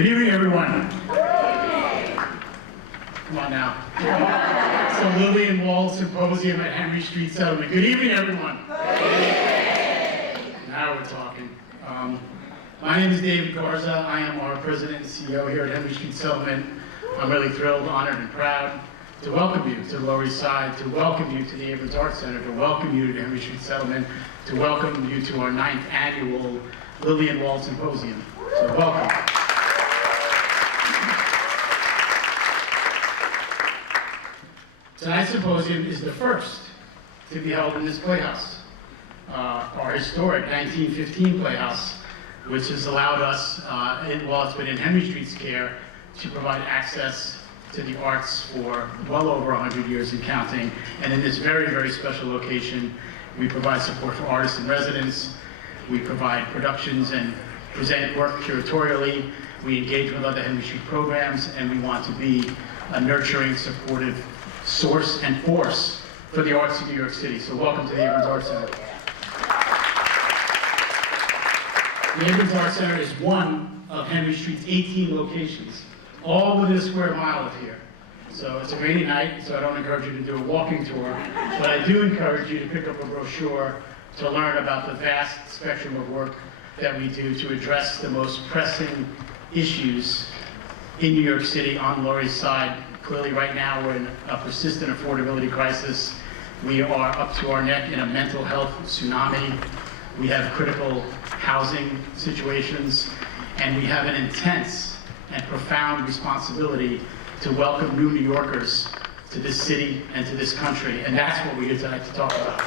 Good evening, everyone. Come on now. So Lillian Wald Symposium at Henry Street Settlement. Good evening, everyone. Now we're talking. My name is David Garza. I am our president and CEO here at Henry Street Settlement. I'm really thrilled, honored, and proud to welcome you to the Lower East Side, to welcome you to the Abrons Art Center, to welcome you to the Henry Street Settlement, to welcome you to our 9th annual Lillian Wald Symposium. So welcome. Tonight's symposium is the first to be held in this playhouse, our historic 1915 playhouse, which has allowed us, while it's been in Henry Street's care, to provide access to the arts for well over 100 years and counting. And in this very, very special location, we provide support for artists and residents. We provide productions and present work curatorially. We engage with other Henry Street programs, and we want to be a nurturing, supportive source and force for the arts in New York City. So welcome to the Abrons Art Center. The Abrons Art Center is one of Henry Street's 18 locations, all within a square mile of here. So it's a rainy night, so I don't encourage you to do a walking tour, but I do encourage you to pick up a brochure to learn about the vast spectrum of work that we do to address the most pressing issues in New York City on the Lower East Side. Clearly right now we're in a persistent affordability crisis. We are up to our neck in a mental health tsunami. We have critical housing situations, and we have an intense and profound responsibility to welcome new New Yorkers to this city and to this country, and that's what we're here tonight to talk about.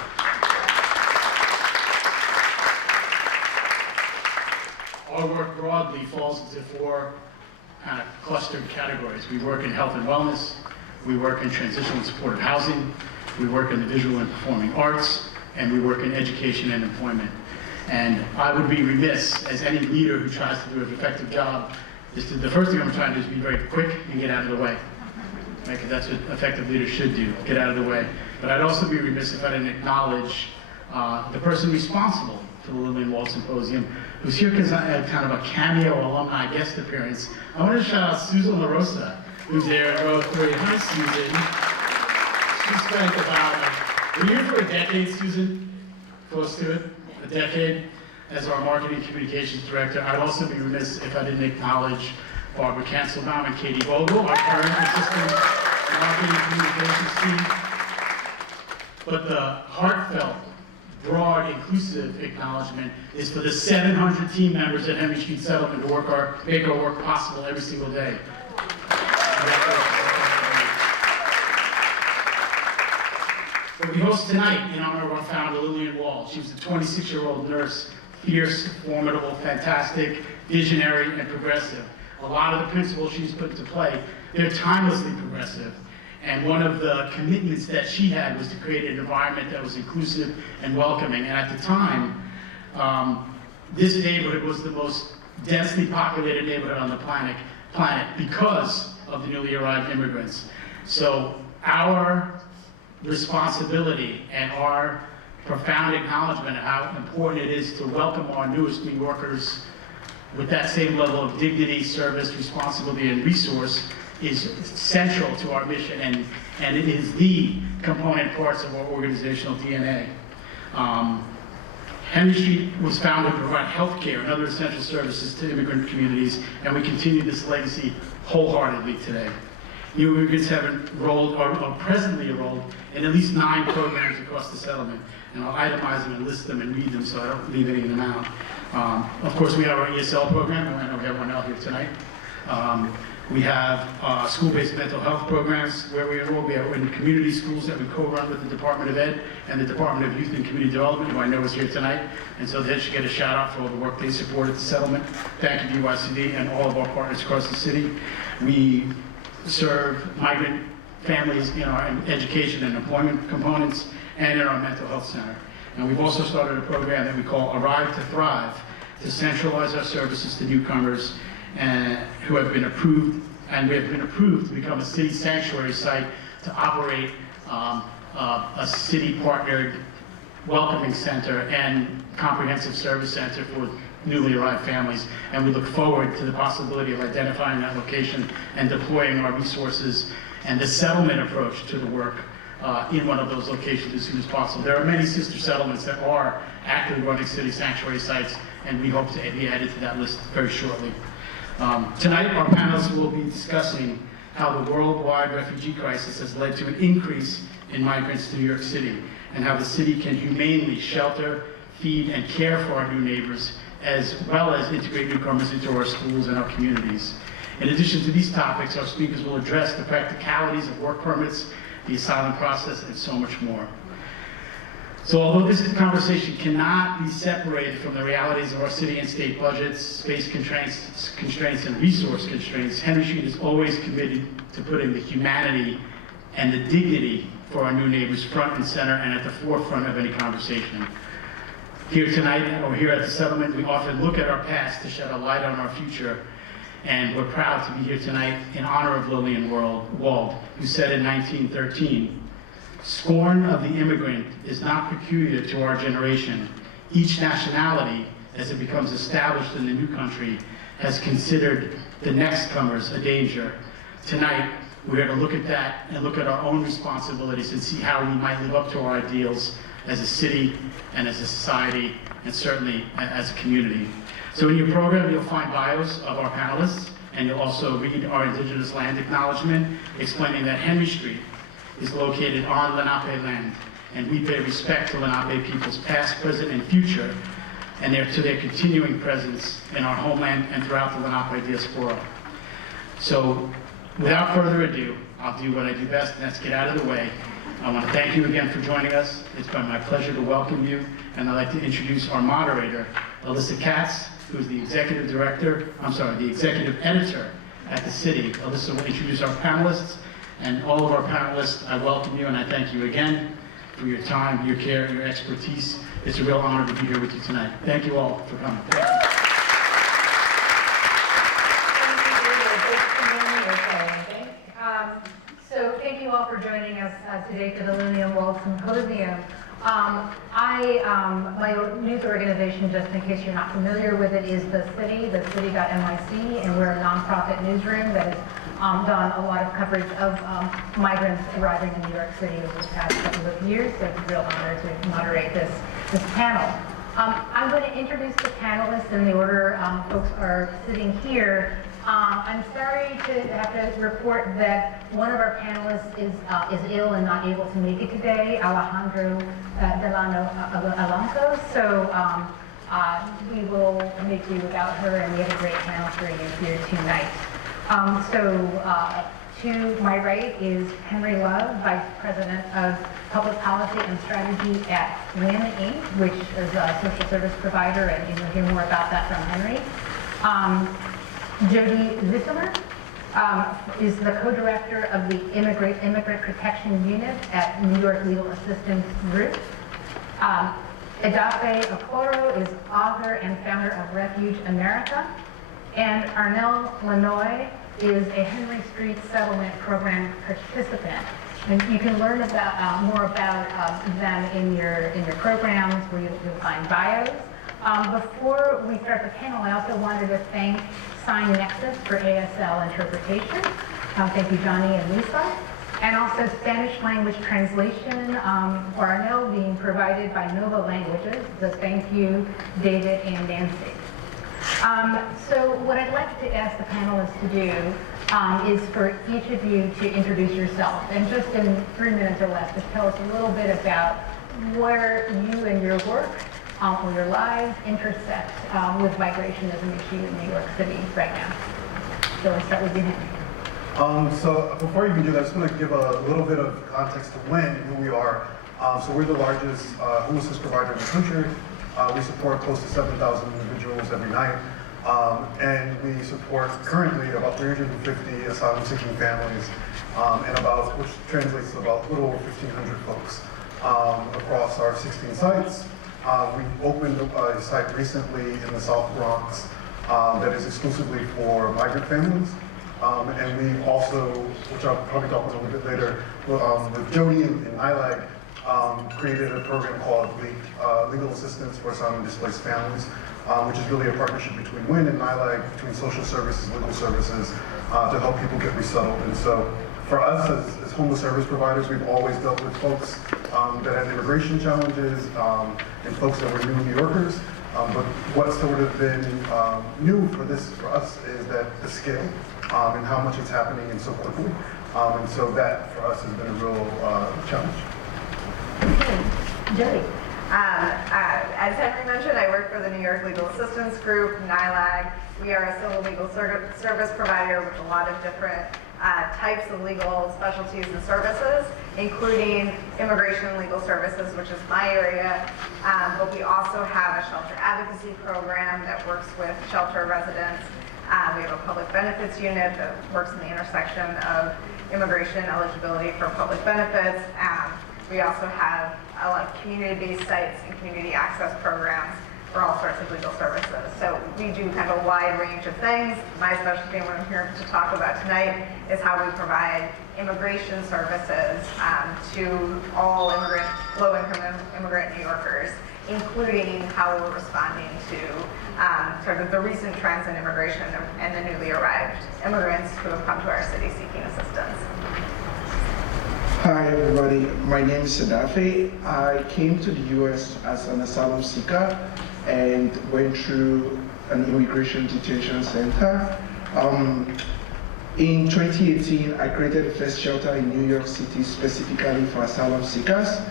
Our work broadly falls into four kind of clustered categories. We work in health and wellness, we work in transitional and supportive housing, we work in the visual and performing arts, and we work in education and employment. And I would be remiss, as any leader who tries to do an effective job, the first thing I'm trying to do is be very quick and get out of the way. Right? Because that's what effective leaders should do, get out of the way. But I'd also be remiss if I didn't acknowledge the person responsible for the Lillian Wald Symposium, who's here because I had kind of a cameo alumni guest appearance. I want to shout out Susan LaRosa, who's there at row 3. Hi, Susan. She spent about, were you here for a decade, Susan? Close to it, a decade, as our marketing communications director. I'd also be remiss if I didn't acknowledge Barbara Kanselbaum and Katie Vogel, our current assistant marketing communications team. But the heartfelt, broad, inclusive acknowledgement is for the 700 team members at Henry Street Settlement who make our work possible every single day. But we host tonight in honor of our founder, Lillian Wald. She was a 26-year-old nurse, fierce, formidable, fantastic, visionary, and progressive. A lot of the principles she's put into play, they're timelessly progressive. And one of the commitments that she had was to create an environment that was inclusive and welcoming. And at the time, this neighborhood was the most densely populated neighborhood on the planet because of the newly arrived immigrants. So our responsibility and our profound acknowledgement of how important it is to welcome our newest New Yorkers with that same level of dignity, service, responsibility, and resource is central to our mission, and it is the component parts of our organizational DNA. Henry Street was founded to provide health care and other essential services to immigrant communities, and we continue this legacy wholeheartedly today. New immigrants have enrolled, or are presently enrolled, in at least 9 programs across the settlement. And I'll itemize them and list them and read them so I don't leave any of them out. Of course, we have our ESL program, and I know we have one out here tonight. We have school-based mental health programs where we enroll. We are in community schools that we co-run with the Department of Ed and the Department of Youth and Community Development, who I know is here tonight. And so they should get a shout out for all the work they support at the settlement. Thank you, DYCD, and all of our partners across the city. We serve migrant families in our education and employment components and in our mental health center. And we've also started a program that we call Arrive to Thrive to centralize our services to newcomers who have been approved, and we have been approved to become a city sanctuary site to operate a city-partnered welcoming center and comprehensive service center for newly arrived families, and we look forward to the possibility of identifying that location and deploying our resources and the settlement approach to the work in one of those locations as soon as possible. There are many sister settlements that are actively running city sanctuary sites, and we hope to be added to that list very shortly. Tonight, our panelists will be discussing how the worldwide refugee crisis has led to an increase in migrants to New York City, and how the city can humanely shelter, feed, and care for our new neighbors, as well as integrate newcomers into our schools and our communities. In addition to these topics, our speakers will address the practicalities of work permits, the asylum process, and so much more. So although this conversation cannot be separated from the realities of our city and state budgets, space constraints and resource constraints, Henry Street is always committed to putting the humanity and the dignity for our new neighbors front and center and at the forefront of any conversation. Here tonight, or here at the settlement, we often look at our past to shed a light on our future, and we're proud to be here tonight in honor of Lillian Wald, who said in 1913, "Scorn of the immigrant is not peculiar to our generation. Each nationality, as it becomes established in the new country, has considered the next comers a danger." Tonight, we're going to look at that and look at our own responsibilities and see how we might live up to our ideals as a city and as a society, and certainly as a community. So in your program, you'll find bios of our panelists, and you'll also read our Indigenous land acknowledgement explaining that Henry Street is located on Lenape land, and we pay respect to Lenape peoples past, present, and future, and to their continuing presence in our homeland and throughout the Lenape diaspora. So without further ado, I'll do what I do best, and that's get out of the way. I want to thank you again for joining us. It's been my pleasure to welcome you, and I'd like to introduce our moderator, Alyssa Katz, who is the executive editor at the city. Alyssa will introduce our panelists, and all of our panelists, I welcome you and I thank you again for your time, your care, your expertise. It's a real honor to be here with you tonight. Thank you all for coming. Thank you. So thank you all for joining us today for the Lillian Wald Symposium. My news organization, just in case you're not familiar with it, is the city.nyc, and we're a nonprofit newsroom that has done a lot of coverage of migrants arriving in New York City over the past couple of years, so it's a real honor to moderate this panel. I'm going to introduce the panelists in the order folks are sitting here. I'm sorry to have to report that one of our panelists is ill and not able to make it today, Alejandro Délano Alonso. So we will make do without her, and we have a great panel for you here tonight. To my right is Henry Love, Vice President of Public Policy and Strategy at WIN Inc., which is a social service provider, and you'll hear more about that from Henry. Jodi Ziesemer is the co-director of the Immigrant Protection Unit at New York Legal Assistance Group. Edafe Okporo is author and founder of Refuge America. And Arnel Lanoy is a Henry Street Settlement Program participant. And you can learn about more about them in your programs, where you'll find bios. Before we start the panel, I also wanted to thank Sign Nexus for ASL interpretation. Thank you, Johnny and Lisa. And also Spanish language translation for Arnel being provided by Nova Languages. So thank you, David and Nancy. So what I'd like to ask the panelists to do is for each of you to introduce yourself, and just in 3 minutes or less, just tell us a little bit about where you and your work or your lives intersect with migration as an issue in New York City right now. So let's start with you, Henry. So before you can do that, I just want to give a little bit of context to WIN, who we are. So we're the largest homelessness provider in the country. We support close to 7,000 individuals every night. And we support currently about 350 asylum-seeking families, and which translates to about a little over 1,500 folks across our 16 sites. We opened a site recently in the South Bronx that is exclusively for migrant families. And we also, which I'll probably talk about a little bit later, with Jodi and ILAG, created a program called Legal Assistance for Asylum Displaced Families, which is really a partnership between WIN and NYLAG, between social services, legal services, to help people get resettled. And so for us as homeless service providers, we've always dealt with folks that had immigration challenges and folks that were new New Yorkers. But what's sort of been new for us is that the scale and how much it's happening and so quickly. And so that for us has been a real challenge. Okay, Jodi. As Henry mentioned, I work for the New York Legal Assistance Group, NYLAG. We are a civil legal service provider with a lot of different types of legal specialties and services, including immigration and legal services, which is my area. But we also have a shelter advocacy program that works with shelter residents. We have a public benefits unit that works in the intersection of immigration eligibility for public benefits. We also have a lot of community-based sites and community access programs for all sorts of legal services. So we do kind of a wide range of things. My specialty, and what I'm here to talk about tonight, is how we provide immigration services to all low-income immigrant New Yorkers, including how we're responding to sort of the recent trends in immigration and the newly arrived immigrants who have come to our city seeking assistance. Hi everybody, my name is Edafe. I came to the US as an asylum seeker and went through an immigration detention center. In 2018, I created the first shelter in New York City specifically for asylum seekers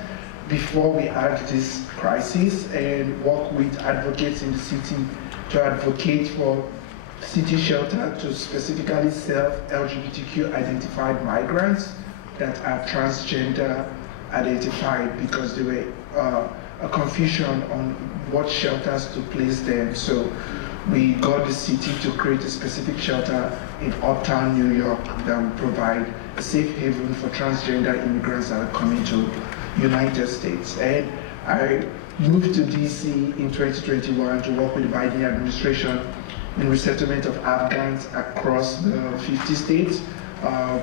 before we had this crisis, and work with advocates in the city to advocate for city shelter to specifically serve LGBTQ identified migrants that are transgender identified, because there were a confusion on what shelters to place them. So we got the city to create a specific shelter in Uptown New York that will provide a safe haven for transgender immigrants that are coming to United States. And I moved to DC in 2021 to work with the Biden administration in resettlement of Afghans across the 50 states.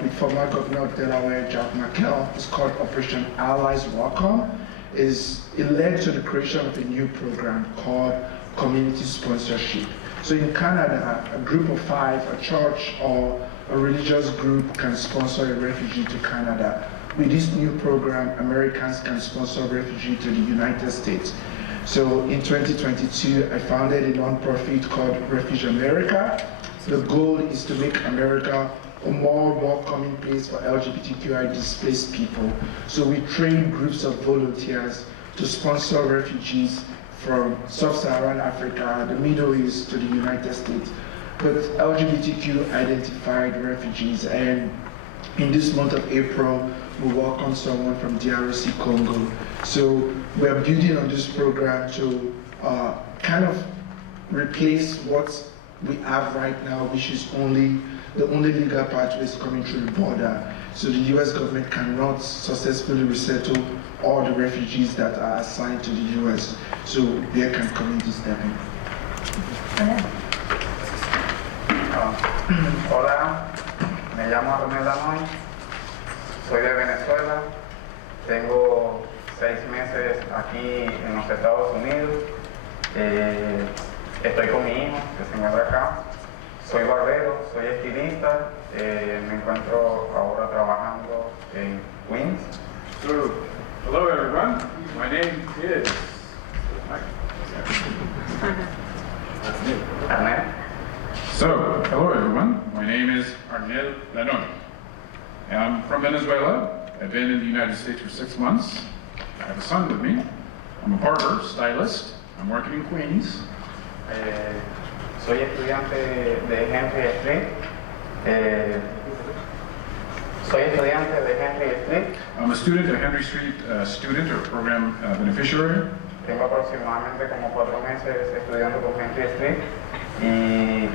With former Governor of Delaware, Jack McKell. It's called Operation Allies Welcome. It led to the creation of a new program called Community Sponsorship. So in Canada, a group of 5, a church or a religious group can sponsor a refugee to Canada. With this new program, Americans can sponsor a refugee to the United States. So in 2022, I founded a nonprofit called Refuge America. The goal is to make America a more welcoming place for LGBTQI displaced people. So we train groups of volunteers to sponsor refugees from Sub-Saharan Africa, the Middle East to the United States, but LGBTQ identified refugees. And in this month of April, we welcome someone from DRC Congo. So we are building on this program to kind of replace what we have right now, which is the only legal pathways coming through the border. So the US government cannot successfully resettle all the refugees that are assigned to the US. So there can communities step in. Hola, me llamo Arnel Lanoy, soy de Venezuela, tengo 6 meses aquí en los Estados Unidos, estoy con mi hijo que se encuentra acá, soy barbero, soy estilista, me encuentro ahora trabajando en Queens. So, hello everyone, my name is Arnel. So, hello everyone, my name is Arnel Lanoy. I'm from Venezuela. I've been in the United States for 6 months. I have a son with me. I'm a barber, stylist. I'm working in Queens. Soy estudiante de Henry Street. I'm a student, a Henry Street student or program beneficiary. Tengo aproximadamente como 4 meses estudiando con Henry Street, y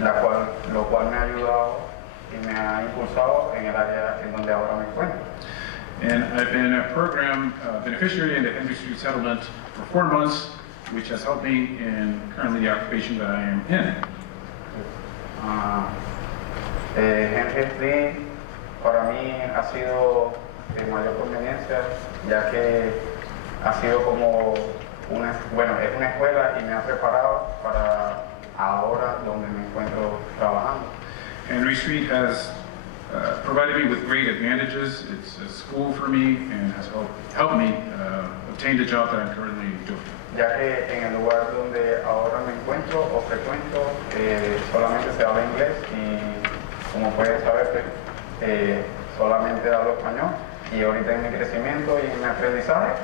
lo cual me ha ayudado y me ha impulsado en el área en donde ahora me encuentro. And I've been a program beneficiary in the Henry Street settlement for 4 months, which has helped me in currently the occupation that I am in. Henry Street para mí ha sido de mayor conveniencia, ya que ha sido como bueno, es una escuela y me ha preparado para ahora donde me encuentro trabajando. Henry Street has provided me with great advantages. It's a school for me and has helped me obtain the job that I'm currently doing. Ya que en el lugar donde ahora me encuentro o frecuento solamente se habla inglés y como puedes saber solamente hablo español y ahorita en mi crecimiento y en mi aprendizaje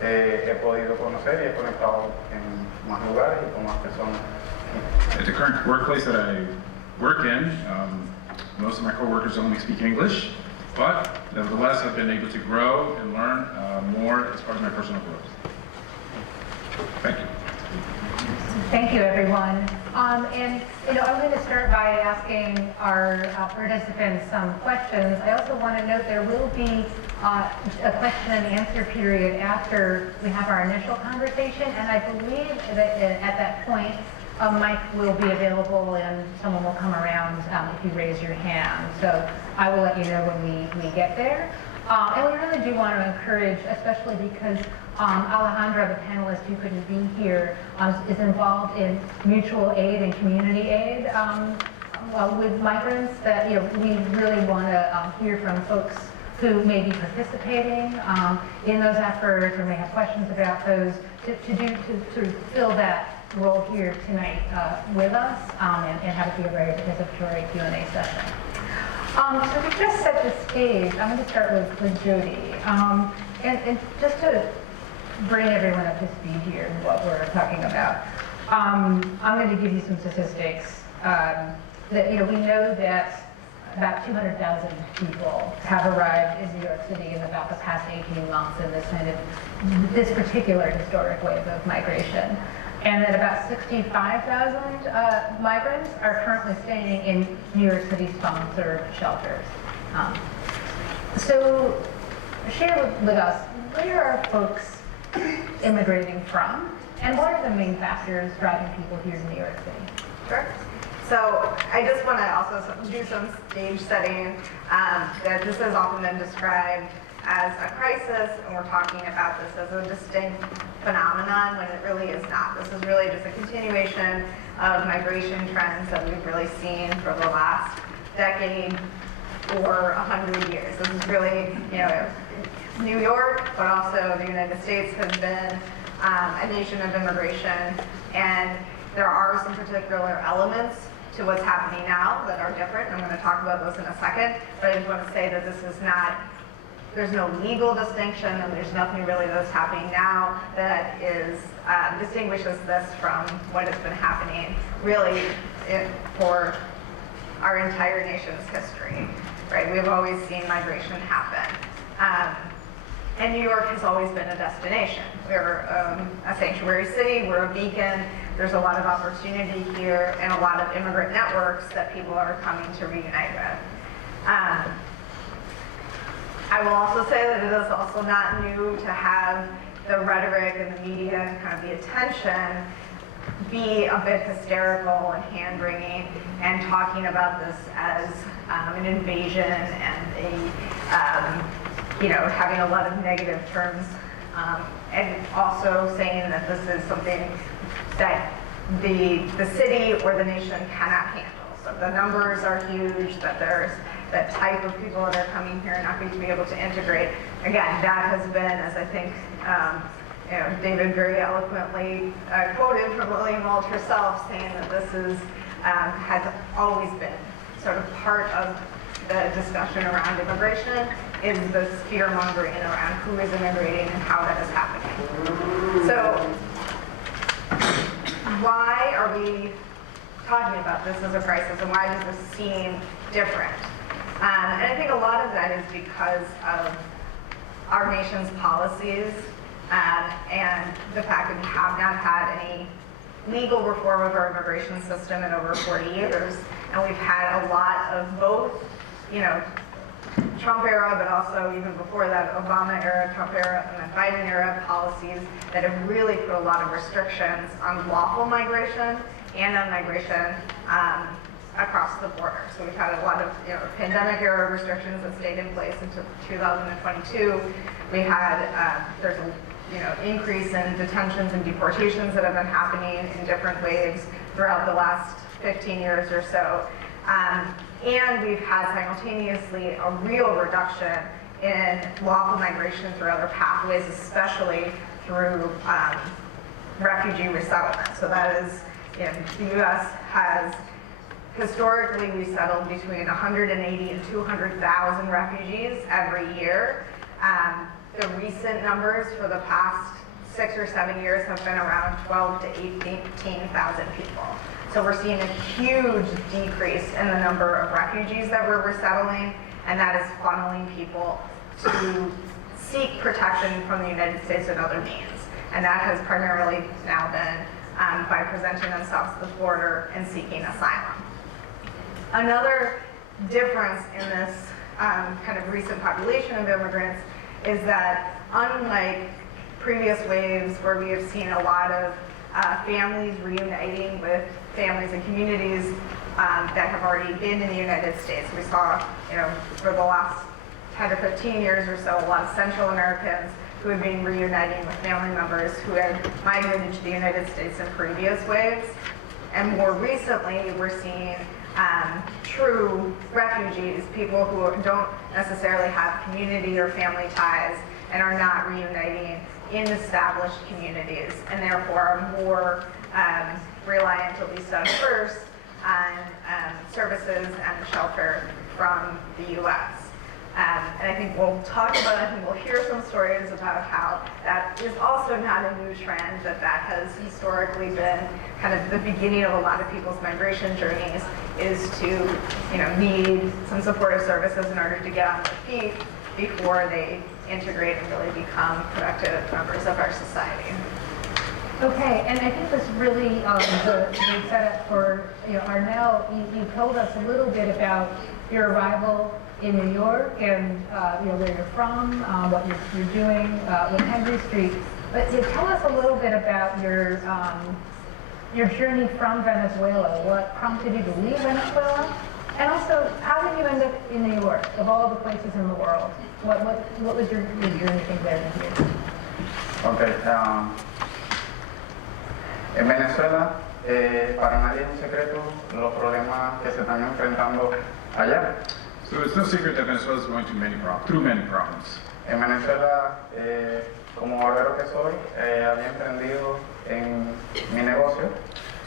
he podido conocer y he conectado en más lugares y con más personas. At the current workplace that I work in, most of my coworkers only speak English, but nevertheless I've been able to grow and learn more as part of my personal growth. Thank you. Thank you, everyone. And I'm going to start by asking our participants some questions. I also want to note there will be a question and answer period after we have our initial conversation, and I believe that at that point a mic will be available and someone will come around if you raise your hand. So I will let you know when we get there. And we really do want to encourage, especially because Alejandra, the panelist who couldn't be here, is involved in mutual aid and community aid with migrants, that we really want to hear from folks who may be participating in those efforts or may have questions about those to fill that role here tonight with us and have it be a very participatory Q&A session. So to just set the stage, I'm going to start with Jodi. And just to bring everyone up to speed here in what we're talking about, I'm going to give you some statistics. That we know that about 200,000 people have arrived in New York City in about the past 18 months in this particular historic wave of migration. And that about 65,000 migrants are currently staying in New York City-sponsored shelters. So share with us, where are folks immigrating from, and what are the main factors driving people here to New York City? Sure. So I just want to also do some stage setting, that this has often been described as a crisis, and we're talking about this as a distinct phenomenon when it really is not. This is really just a continuation of migration trends that we've really seen for the last decade or 100 years. This is really, New York, but also the United States has been a nation of immigration, and there are some particular elements to what's happening now that are different. I'm going to talk about those in a second, but I just want to say that this is not, there's no legal distinction, and there's nothing really that's happening now that is distinguishes this from what has been happening really for our entire nation's history, right? We've always seen migration happen. And New York has always been a destination. We're a sanctuary city, we're a beacon, there's a lot of opportunity here and a lot of immigrant networks that people are coming to reunite with. I will also say that it is also not new to have the rhetoric and the media and kind of the attention be a bit hysterical and hand-wringing and talking about this as an invasion and having a lot of negative terms, and also saying that this is something that the city or the nation cannot handle. So the numbers are huge, that there's that type of people that are coming here are not going to be able to integrate. Again, that has been, as I think David very eloquently quoted from Lillian Wald herself, saying that this is has always been sort of part of the discussion around immigration, is this fear-mongering around who is immigrating and how that is happening. So why are we talking about this as a crisis, and why does this seem different? And I think a lot of that is because of our nation's policies and the fact that we have not had any legal reform of our immigration system in over 40 years. And we've had a lot of both, Trump era, but also even before that, Obama era, Trump era, and then Biden era policies that have really put a lot of restrictions on lawful migration and on migration across the border. So we've had a lot of pandemic era restrictions that stayed in place until 2022. We had there's increase in detentions and deportations that have been happening in different waves throughout the last 15 years or so. And we've had simultaneously a real reduction in lawful migration through other pathways, especially through refugee resettlement. So that is, the U.S. has historically resettled between 180 and 200,000 refugees every year. The recent numbers for the past 6 or 7 years have been around 12 to 18,000 people. So we're seeing a huge decrease in the number of refugees that we're resettling, and that is funneling people to seek protection from the United States and other means. And that has primarily now been by presenting themselves at the border and seeking asylum. Another difference in this kind of recent population of immigrants is that unlike previous waves where we have seen a lot of families reuniting with families and communities that have already been in the United States. We saw, for the last 10 to 15 years or so, a lot of Central Americans who had been reuniting with family members who had migrated to the United States in previous waves. And more recently, we're seeing true refugees, people who don't necessarily have community or family ties and are not reuniting in established communities, and therefore are more reliant, at least at first, on services and shelter from the U.S. And I think we'll talk about it, and we'll hear some stories about how that is also not a new trend, that has historically been kind of the beginning of a lot of people's migration journeys, is to need some supportive services in order to get on their feet before they integrate and really become productive members of our society. Okay, and I think this really is a good setup for Arnel. You told us a little bit about your arrival in New York and where you're from, what you're doing with Henry Street. But tell us a little bit about your journey from Venezuela. What prompted you to leave Venezuela? And also, how did you end up in New York, of all the places in the world? What was your journey from there to here? Okay, en Venezuela, para nadie es un secreto los problemas que se están enfrentando allá. So it's no secret that Venezuela is going through many problems. En Venezuela, como barbero que soy, había emprendido en mi negocio.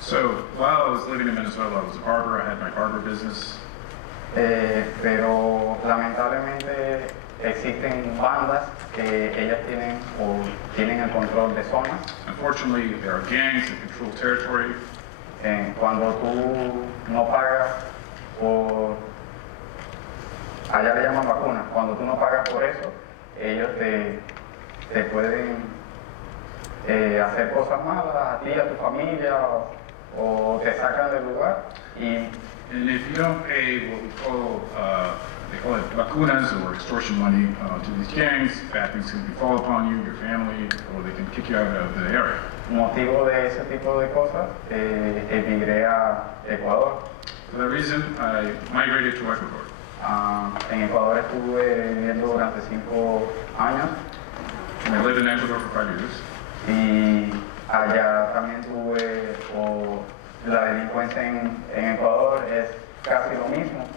So while I was living in Venezuela, I was a barber, I had my barber business. Pero lamentablemente existen bandas que ellas tienen el control de zonas. Unfortunately, there are gangs that control territory. Cuando tú no pagas por, allá le llaman vacunas, cuando tú no pagas por eso, ellos te pueden hacer cosas malas a ti, a tu familia, o te sacan del lugar. And if you don't pay what we call, they call it vacunas or extortion money to these gangs, bad things can befall upon you, your family, or they can kick you out of the area. Motivo de ese tipo de cosas, emigré a Ecuador. For that reason, I migrated to Ecuador. En Ecuador estuve viviendo durante 5 años. And I lived in Ecuador for 5 years. Y allá también tuve, la delincuencia en Ecuador es casi lo mismo.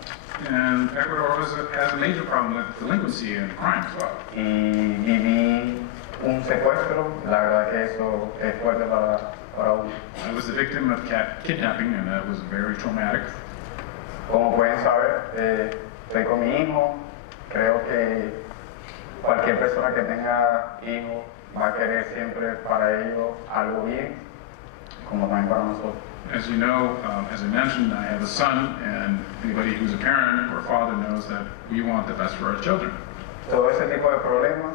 And Ecuador has a major problem with delinquency and crime as well. Y viví un secuestro, la verdad que eso es fuerte para uno. I was the victim of kidnapping, and that was very traumatic. Como pueden saber, estoy con mi hijo. Creo que cualquier persona que tenga hijos va a querer siempre para ellos algo bien, como también para nosotros. As you know, as I mentioned, I have a son, and anybody who's a parent or a father knows that we want the best for our children. Todo ese tipo de problemas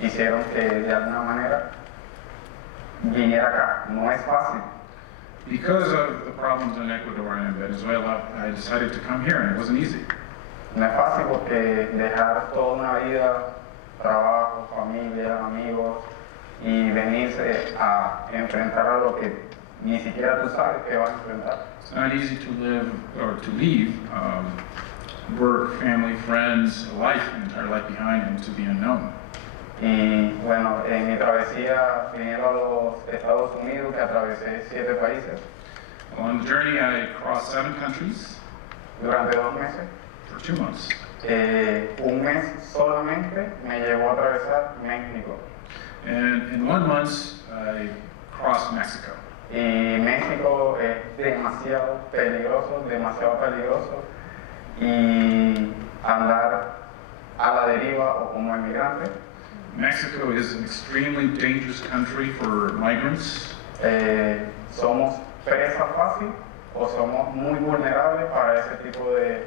hicieron que de alguna manera viniera acá. No es fácil. Because of the problems in Ecuador and Venezuela, I decided to come here, and it wasn't easy. No es fácil porque dejar toda una vida, trabajo, familia, amigos, y venirse a enfrentar a lo que ni siquiera tú sabes que vas a enfrentar. It's not easy to live or to leave work, family, friends, life, an entire life behind into the unknown. Y bueno, en mi travesía viniendo a los Estados Unidos, que atravesé 7 países, On the journey, I crossed 7 countries durante 2 meses. for 2 months. Un mes solamente me llevó a atravesar México. And in 1 month, I crossed Mexico. Y México es demasiado peligroso, y andar a la deriva o como inmigrante. Mexico is an extremely dangerous country for migrants. Somos presa fácil o somos muy vulnerables para ese tipo de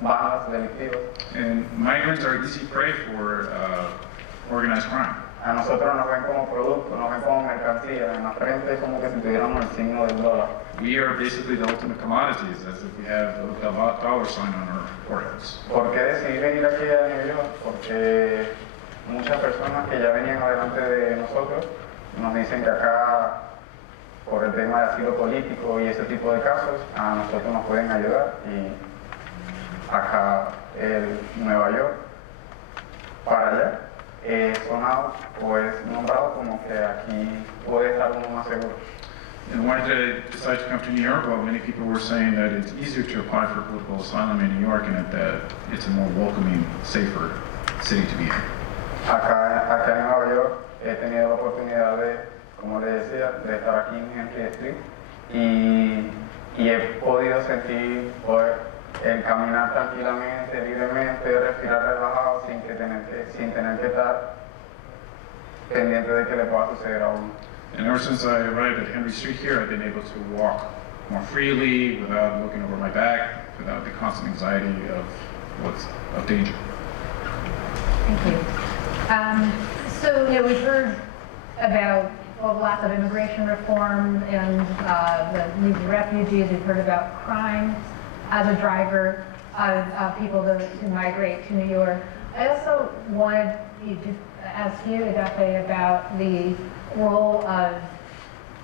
bandas delictivas. And migrants are easy prey for organized crime. A nosotros nos ven como producto, nos ven como mercancía, en la frente es como que si tuviéramos el signo del dólar. We are basically the ultimate commodities, as if we have the dollar sign on our foreheads. ¿Por qué decidí venir aquí a New York? Porque muchas personas que ya venían adelante de nosotros nos dicen que acá, por el tema de asilo político y ese tipo de casos, a nosotros nos pueden ayudar. Y acá, el Nueva York, para allá, es sonado o es nombrado como que aquí puede estar uno más seguro. And why did I decide to come to New York? Well, many people were saying that it's easier to apply for political asylum in New York and that it's a more welcoming, safer city to be in. Acá en Nueva York he tenido la oportunidad de, como les decía, de estar aquí en Henry Street y he podido sentir el caminar tranquilamente, libremente, respirar relajado sin tener que estar pendiente de que le pueda suceder a uno. And ever since I arrived at Henry Street here, I've been able to walk more freely without looking over my back, without the constant anxiety of danger. Thank you. So, we've heard about lots of immigration reform and the needs of refugees. We've heard about crime as a driver of people to migrate to New York. I also wanted to ask you, Edafe, about the role of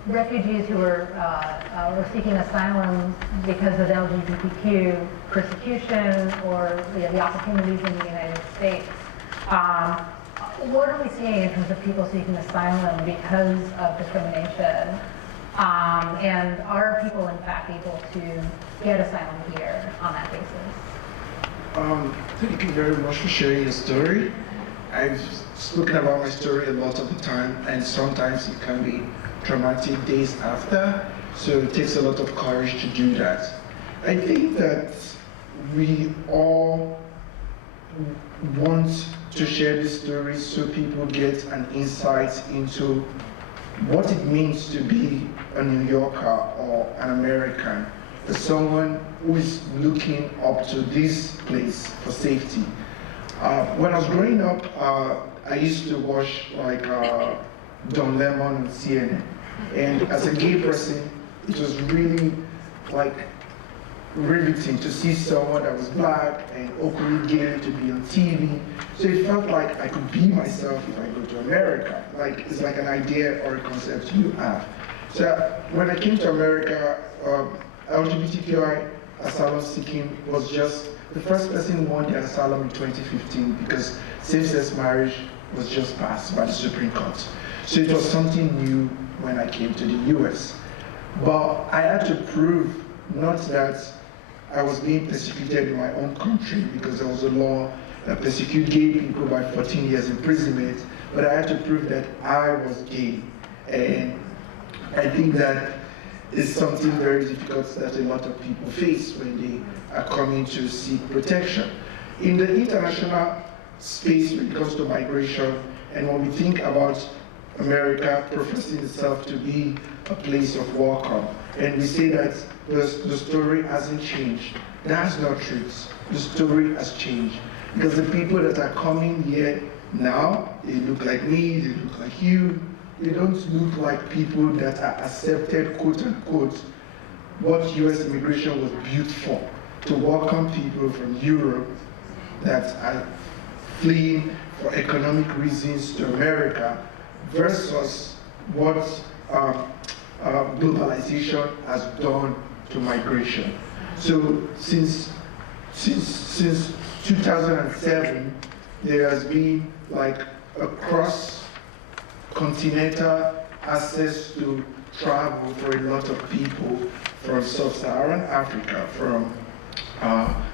refugees who were seeking asylum because of LGBTQ persecution or the opportunities in the United States. What are we seeing in terms of people seeking asylum because of discrimination? And are people in fact able to get asylum here on that basis? Thank you very much for sharing your story. I've spoken about my story a lot of the time, and sometimes it can be traumatic days after, so it takes a lot of courage to do that. I think that we all want to share this story so people get an insight into what it means to be a New Yorker or an American, as someone who is looking up to this place for safety. When I was growing up, I used to watch like Don Lemon and CNN, and as a gay person, it was really like riveting to see someone that was black and openly gay to be on TV. So it felt like I could be myself if I go to America. Like it's like an idea or a concept you have. So when I came to America, LGBTQI asylum seeking was just the first person who won the asylum in 2015 because same-sex marriage was just passed by the Supreme Court. So it was something new when I came to the US. But I had to prove not that I was being persecuted in my own country because there was a law that persecutes gay people by 14 years imprisonment, but I had to prove that I was gay. And I think that is something very difficult that a lot of people face when they are coming to seek protection. In the international space when it comes to migration, and when we think about America professing itself to be a place of welcome, and we say that the story hasn't changed, that's not true. The story has changed. Because the people that are coming here now, they look like me, they look like you, they don't look like people that are accepted, quote unquote, what US immigration was built for, to welcome people from Europe that are fleeing for economic reasons to America versus what globalization has done to migration. So since 2007, there has been like a cross-continental access to travel for a lot of people from sub-Saharan Africa, from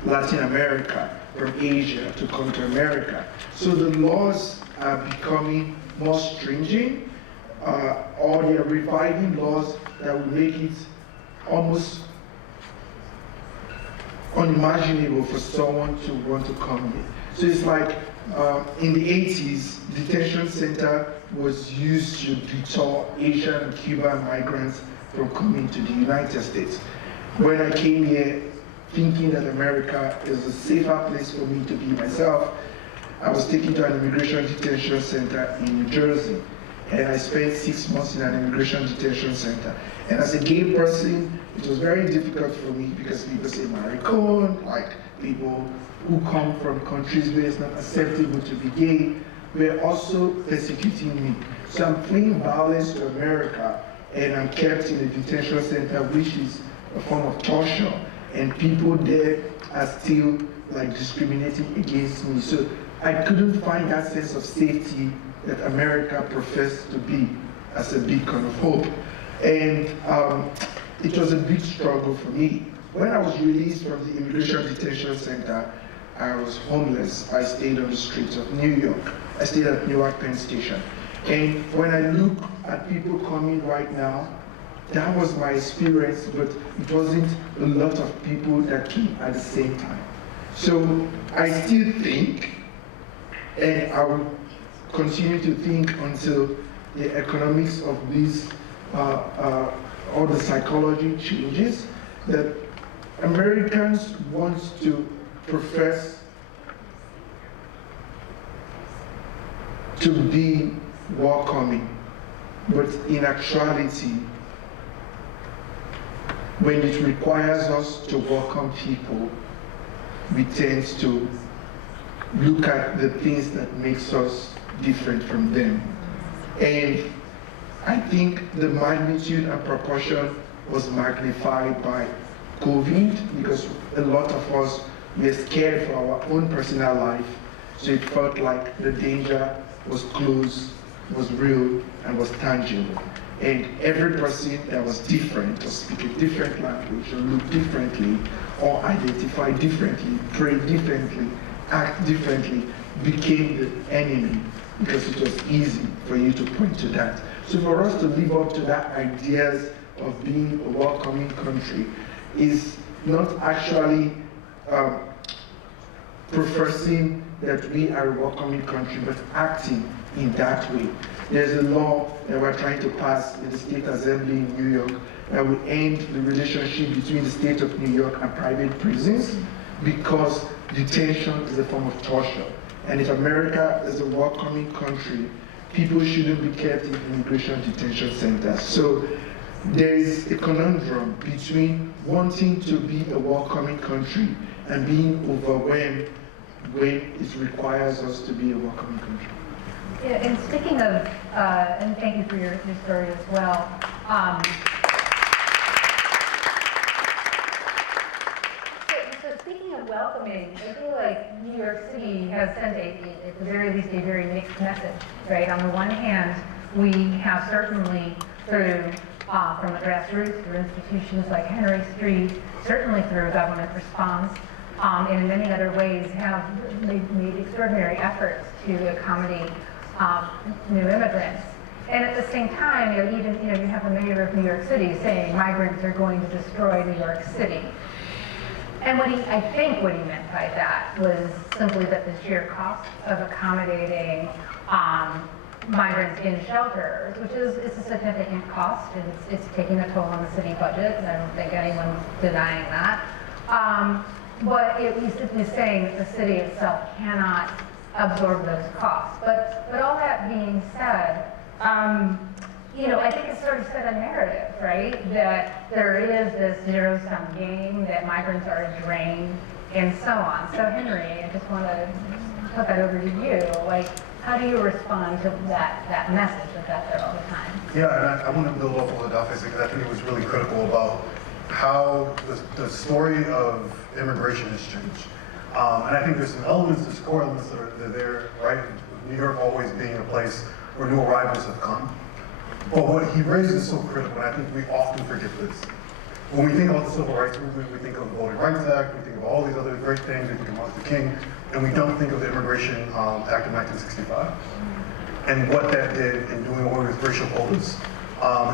Latin America, from Asia to come to America. So the laws are becoming more stringent, or they are reviving laws that will make it almost unimaginable for someone to want to come here. So it's like in the 80s, detention center was used to deter Asian and Cuban migrants from coming to the United States. When I came here thinking that America is a safer place for me to be myself, I was taken to an immigration detention center in New Jersey. And I spent 6 months in an immigration detention center. And as a gay person, it was very difficult for me because people say maricon, like people who come from countries where it's not acceptable to be gay, were also persecuting me. So I'm fleeing violence to America, and I'm kept in a detention center, which is a form of torture. And people there are still like discriminating against me. So I couldn't find that sense of safety that America professed to be as a beacon of hope. And it was a big struggle for me. When I was released from the immigration detention center, I was homeless. I stayed on the streets of New York. I stayed at Newark Penn Station. And when I look at people coming right now, that was my experience, but it wasn't a lot of people that came at the same time. So I still think, and I will continue to think until the economics of this, or the psychology changes, that Americans want to profess to be welcoming, but in actuality, when it requires us to welcome people, we tend to look at the things that makes us different from them. And I think the magnitude and proportion was magnified by COVID, because a lot of us were scared for our own personal life. So it felt like the danger was close, was real, and was tangible. And every person that was different, or speak a different language, or look differently, or identify differently, pray differently, act differently, became the enemy, because it was easy for you to point to that. So for us to live up to that ideas of being a welcoming country is not actually professing that we are a welcoming country, but acting in that way. There's a law that we're trying to pass in the State Assembly in New York that will end the relationship between the state of New York and private prisons, because detention is a form of torture. And if America is a welcoming country, people shouldn't be kept in immigration detention centers. So there is a conundrum between wanting to be a welcoming country and being overwhelmed when it requires us to be a welcoming country. Yeah, and speaking of, and thank you for your story as well. So speaking of welcoming, I feel like New York City has sent at the very least, a very mixed message, right? On the one hand, we have certainly through, from the grassroots, through institutions like Henry Street, certainly through government response, and in many other ways have made extraordinary efforts to accommodate new immigrants. And at the same time, you have the mayor of New York City saying migrants are going to destroy New York City. And I think what he meant by that was simply that the sheer cost of accommodating migrants in shelters, which is a significant cost, and it's taking a toll on the city budget, and I don't think anyone's denying that. But it is saying that the city itself cannot absorb those costs. But all that being said, I think it's sort of set a narrative, right? That there is this zero-sum game, that migrants are a drain, and so on. So Henry, I just want to put that over to you. Like, how do you respond to that message that's out there all the time? Yeah, and I want to build off of Edafe, because I think it was really critical about how the story of immigration has changed. And I think there's some elements, there's core elements that are there, right? New York always being a place where new arrivals have come. But what he raises is so critical, and I think we often forget this. When we think about the Civil Rights Movement, we think of the Voting Rights Act, we think of all these other great things, we think of Martin Luther King, and we don't think of the Immigration Act of 1965 and what that did in doing away with racial quotas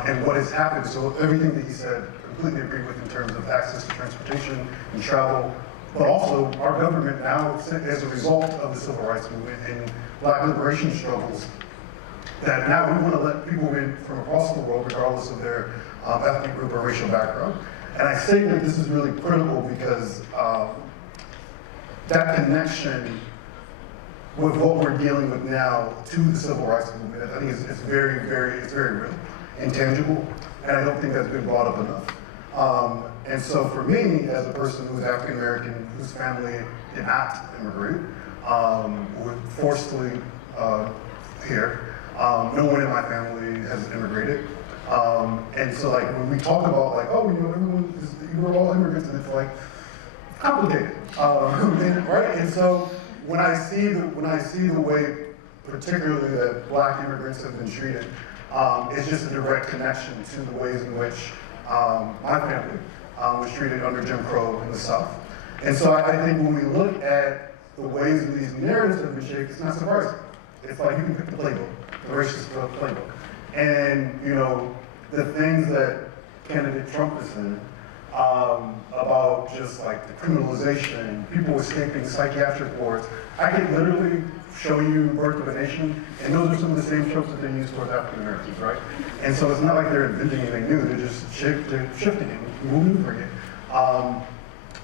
and what has happened. So everything that he said, completely agree with in terms of access to transportation and travel, but also our government now, as a result of the Civil Rights Movement and Black liberation struggles, that now we want to let people in from across the world, regardless of their ethnic group or racial background. And I say that this is really critical because that connection with what we're dealing with now to the Civil Rights Movement, I think it's very real and tangible, and I don't think that's been brought up enough. And so for me, as a person who's African American, whose family did not immigrate, were forcibly here, no one in my family has immigrated. And so like when we talk about like, oh, you know, everyone is, you were all immigrants, and it's like complicated, right? And so when I see the way, particularly that Black immigrants have been treated, it's just a direct connection to the ways in which my family was treated under Jim Crow in the South. And so I think when we look at the ways that these narratives have been shaped, it's not surprising. It's like you can pick the playbook, the racist playbook. And, you know, the things that candidate Trump is saying about just like the criminalization, people escaping psychiatric wards. I could literally show you Birth of a Nation, and those are some of the same tropes that they use towards African Americans, right? And so it's not like they're inventing anything new, they're just shifting it, maneuvering it.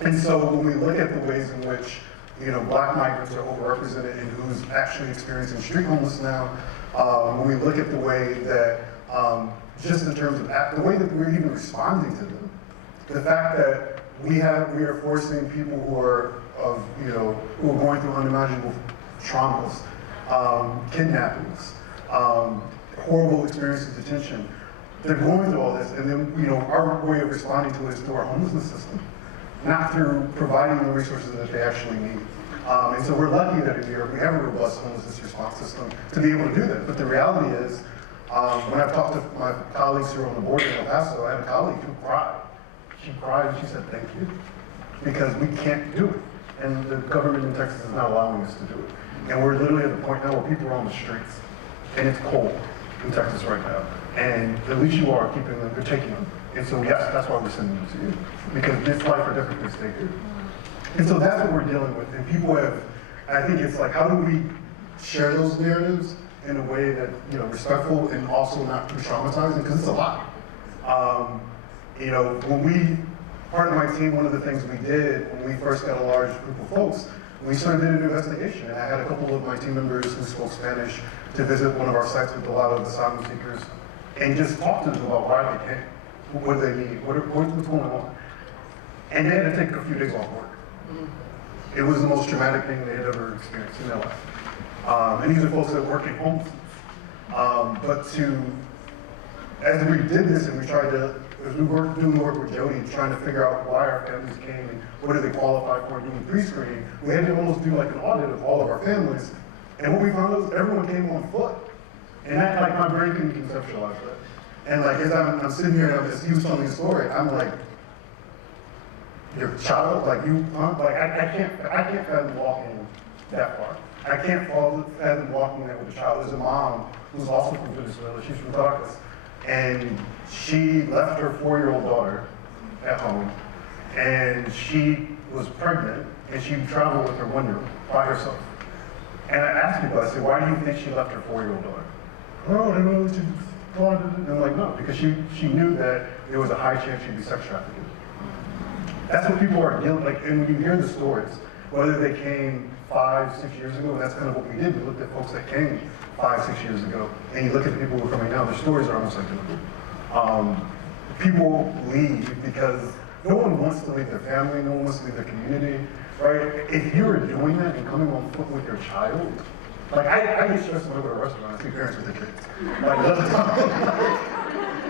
And so when we look at the ways in which, you know, Black migrants are overrepresented and who's actually experiencing street homelessness now, when we look at the way that, just in terms of the way that we're even responding to them, the fact that we are forcing people who are who are going through unimaginable traumas, kidnappings, horrible experiences of detention. They're going through all this, and then, you know, our way of responding to it is through our homelessness system, not through providing the resources that they actually need. And so we're lucky that in New York we have a robust homelessness response system to be able to do that. But the reality is, when I've talked to my colleagues who are on the board in El Paso, I had a colleague who cried. She cried and she said, "Thank you," because we can't do it. And the government in Texas is not allowing us to do it. And we're literally at the point now where people are on the streets, and it's cold in Texas right now. And at least you are keeping them, you're taking them. And so yes, that's why we're sending them to you, because this life or death can stay here. And so that's what we're dealing with. And people have, I think it's like, how do we share those narratives in a way that, you know, respectful and also not too traumatizing, because it's a lot. You know, part of my team, one of the things we did when we first got a large group of folks, we started doing an investigation. And I had a couple of my team members who spoke Spanish to visit one of our sites with a lot of asylum seekers and just talk to them about why they came, what do they need, what's going on. And they had to take a few days off work. It was the most traumatic thing they had ever experienced in their life. And these are folks that work in homes. But as we did this and we tried to, as we were doing work with Jodi, trying to figure out why our families came and what do they qualify for doing pre-screening, we had to almost do like an audit of all of our families. And what we found was everyone came on foot. And that, like, my brain couldn't conceptualize that. And like, as I'm sitting here and as he was telling the story, I'm like, your child, like you, like I can't fathom walking that far. I can't fathom walking that with a child. There's a mom who's also from Venezuela. She's from Caracas, and she left her 4-year-old daughter at home, and she was pregnant, and she traveled with her 1-year-old by herself. And I asked people, I said, why do you think she left her 4-year-old daughter? Oh, I don't know. And I'm like, no, because she knew that there was a high chance she'd be sex trafficked. That's what people are dealing, like, and when you hear the stories, whether they came 5, 6 years ago, and that's kind of what we did. We looked at folks that came 5, 6 years ago, and you look at the people who are coming now, their stories are almost identical. People leave because no one wants to leave their family, no one wants to leave their community, right? If you're doing that and coming on foot with your child, like I get stressed when I go to a restaurant, I see parents with their kids.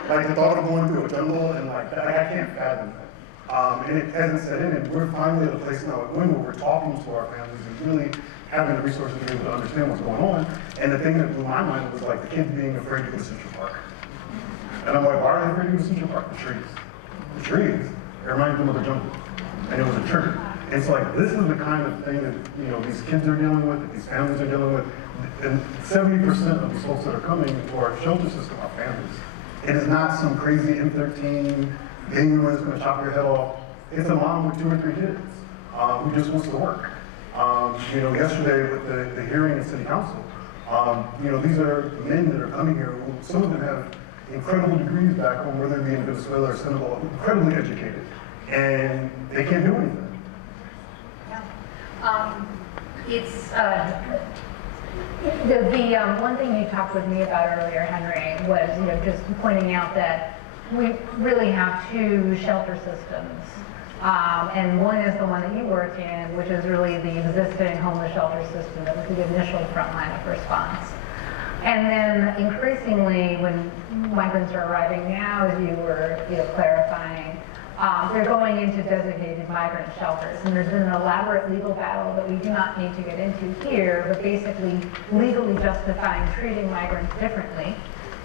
Like the thought of going through a jungle and like that, I can't fathom that. And it hasn't set in, and we're finally at a place now at Win where we're talking to our families and really having the resources to be able to understand what's going on. And the thing that blew my mind was like the kids being afraid to go to Central Park. And I'm like, why are they afraid to go to Central Park? The trees. The trees, it reminded them of the jungle. And it was a trigger. It's like, this is the kind of thing that, you know, these kids are dealing with, that these families are dealing with. And 70% of the folks that are coming to our shelter system are families. It is not some crazy M13 gang that's going to chop your head off. It's a mom with 2 or 3 kids who just wants to work. You know, yesterday with the hearing in City Council, you know, these are men that are coming here who, some of them have incredible degrees back home, whether they be in Venezuela or Senegal, incredibly educated, and they can't do anything. It's the one thing you talked with me about earlier, Henry, was, you know, just pointing out that we really have 2 shelter systems. And one is the one that you work in, which is really the existing homeless shelter system that was the initial front line of response. And then increasingly, when migrants are arriving now, as you were, you know, clarifying, they're going into designated migrant shelters. And there's been an elaborate legal battle that we do not need to get into here, but basically legally justifying treating migrants differently.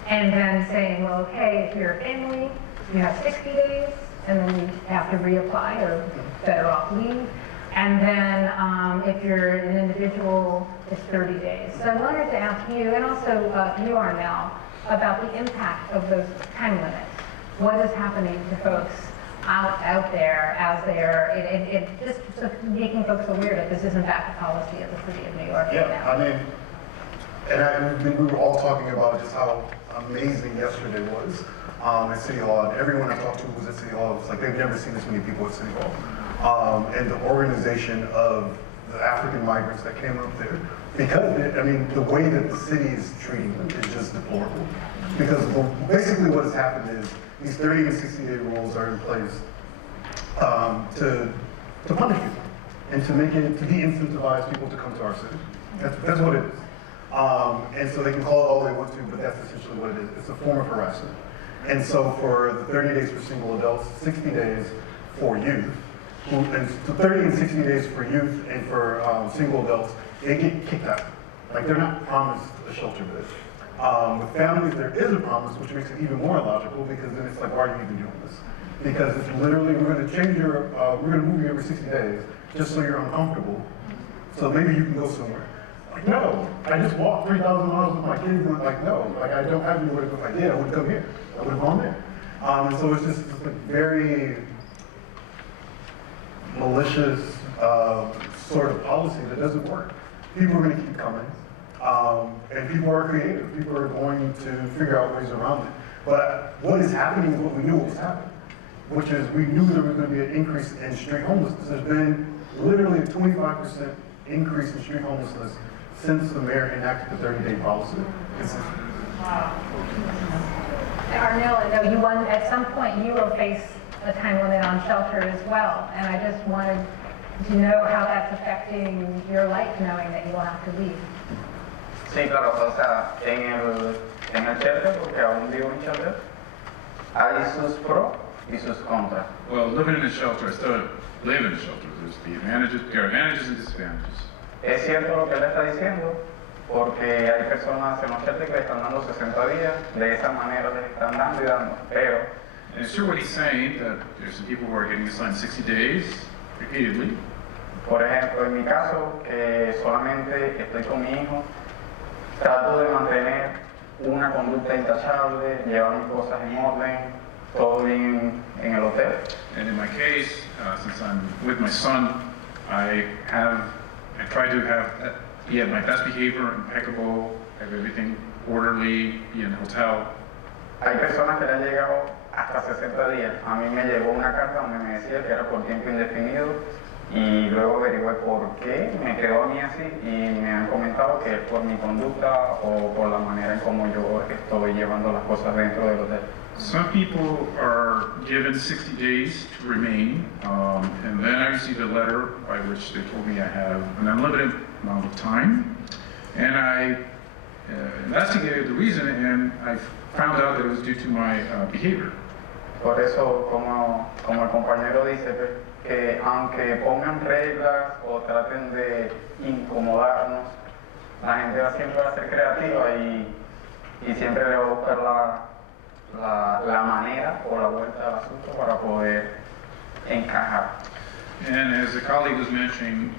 And then saying, well, okay, if you're a family, you have 60 days, and then you have to reapply or better off leave. And then if you're an individual, it's 30 days. So I wanted to ask you, and also you, Arnel, about the impact of those time limits. What is happening to folks out there as they're, just making folks aware that this is in fact a policy of the City of New York. Yeah, I mean, and we were all talking about just how amazing yesterday was at City Hall. And everyone I talked to who was at City Hall was like, they've never seen this many people at City Hall. And the organization of the African migrants that came up there, because, I mean, the way that the city is treating them is just deplorable. Because basically what has happened is these 30 and 60-day rules are in place to punish people and to make it, to de-incentivize people to come to our city. That's what it is. And so they can call it all they want to, but that's essentially what it is. It's a form of harassment. And so for the 30 days for single adults, 60 days for youth, and so 30 and 60 days for youth and for single adults, they get kicked out. Like, they're not promised a shelter bed. With families, there is a promise, which makes it even more illogical, because then it's like, why are you even doing this? Because it's literally, we're going to change your, we're going to move you every 60 days, just so you're uncomfortable, so maybe you can go somewhere. Like, no, I just walked 3,000 miles with my kids, and like, no, like, I don't have anywhere to go. If I did, I would come here. I would have gone there. And so it's just a very malicious sort of policy that doesn't work. People are going to keep coming, and people are creative. People are going to figure out ways around it. But what is happening is what we knew was happening, which is we knew there was going to be an increase in street homelessness. There's been literally a 25% increase in street homelessness since the mayor enacted the 30-day policy. Arnel, I know you want, at some point you will face a time limit on shelter as well, and I just wanted to know how that's affecting your life, knowing that you will have to leave. Sí, claro, o sea, en el shelter, porque aún vivo en shelter, hay sus pros y sus contras. Well, living in a shelter, I still live in a shelter. There's the advantages, there are advantages and disadvantages. Es cierto lo que él está diciendo, porque hay personas en los shelters que le están dando 60 días, de esa manera les están dando y dando, pero And it's true what he's saying, that there's some people who are getting assigned 60 days repeatedly. por ejemplo, en mi caso, que solamente estoy con mi hijo, trato de mantener una conducta intachable, llevar mis cosas en orden, todo bien en el hotel. And in my case, since I'm with my son, I try to be at my best behavior, impeccable, have everything orderly, be in the hotel. Hay personas que le han llegado hasta 60 días. A mí me llegó una carta donde me decía que era por tiempo indefinido y luego averigüé por qué me quedó a mí así y me han comentado que es por mi conducta o por la manera en cómo yo estoy llevando las cosas dentro del hotel. Some people are given 60 days to remain, and then I received a letter by which they told me I have an unlimited amount of time, and I investigated the reason, and I found out that it was due to my behavior. Por eso, como el compañero dice, que aunque pongan reglas o traten de incomodarnos, la gente siempre va a ser creativa y siempre le va a buscar la manera o la vuelta al asunto para poder encajar. And as the colleague was mentioning,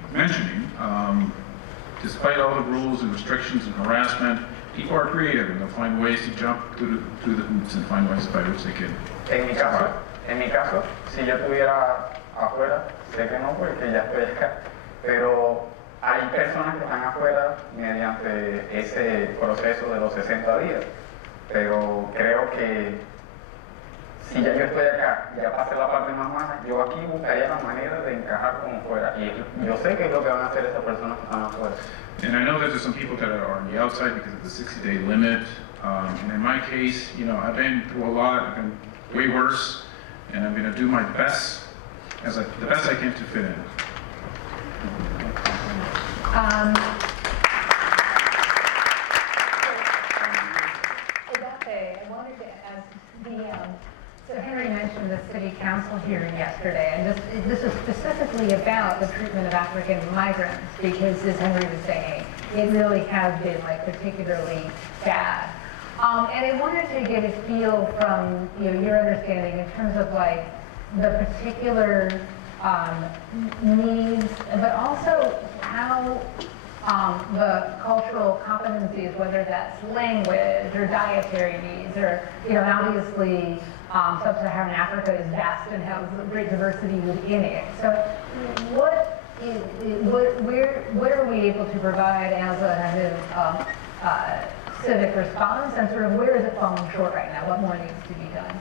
despite all the rules and restrictions and harassment, people are creative and they'll find ways to jump through the hoops and find ways by which they can. En mi caso, si yo estuviera afuera, sé que no porque ya estoy acá, pero hay personas que están afuera mediante ese proceso de los 60 días, pero creo que si ya yo estoy acá, ya pasé la parte más mala, yo aquí buscaría la manera de encajar como fuera y yo sé que es lo que van a hacer esas personas que están afuera. And I know that there's some people that are on the outside because of the 60-day limit. And in my case, you know, I've been through a lot, I've been way worse, and I'm going to do my best, the best I can to fit in. Edafe, I wanted to ask so Henry mentioned the city council hearing yesterday, and this is specifically about the treatment of African migrants, because as Henry was saying, it really has been like particularly bad. And I wanted to get a feel from your understanding in terms of like the particular needs, but also how the cultural competencies, whether that's language or dietary needs, or obviously sub-Saharan Africa is vast and has great diversity within it. So, what are we able to provide as a civic response, and sort of where is it falling short right now? What more needs to be done?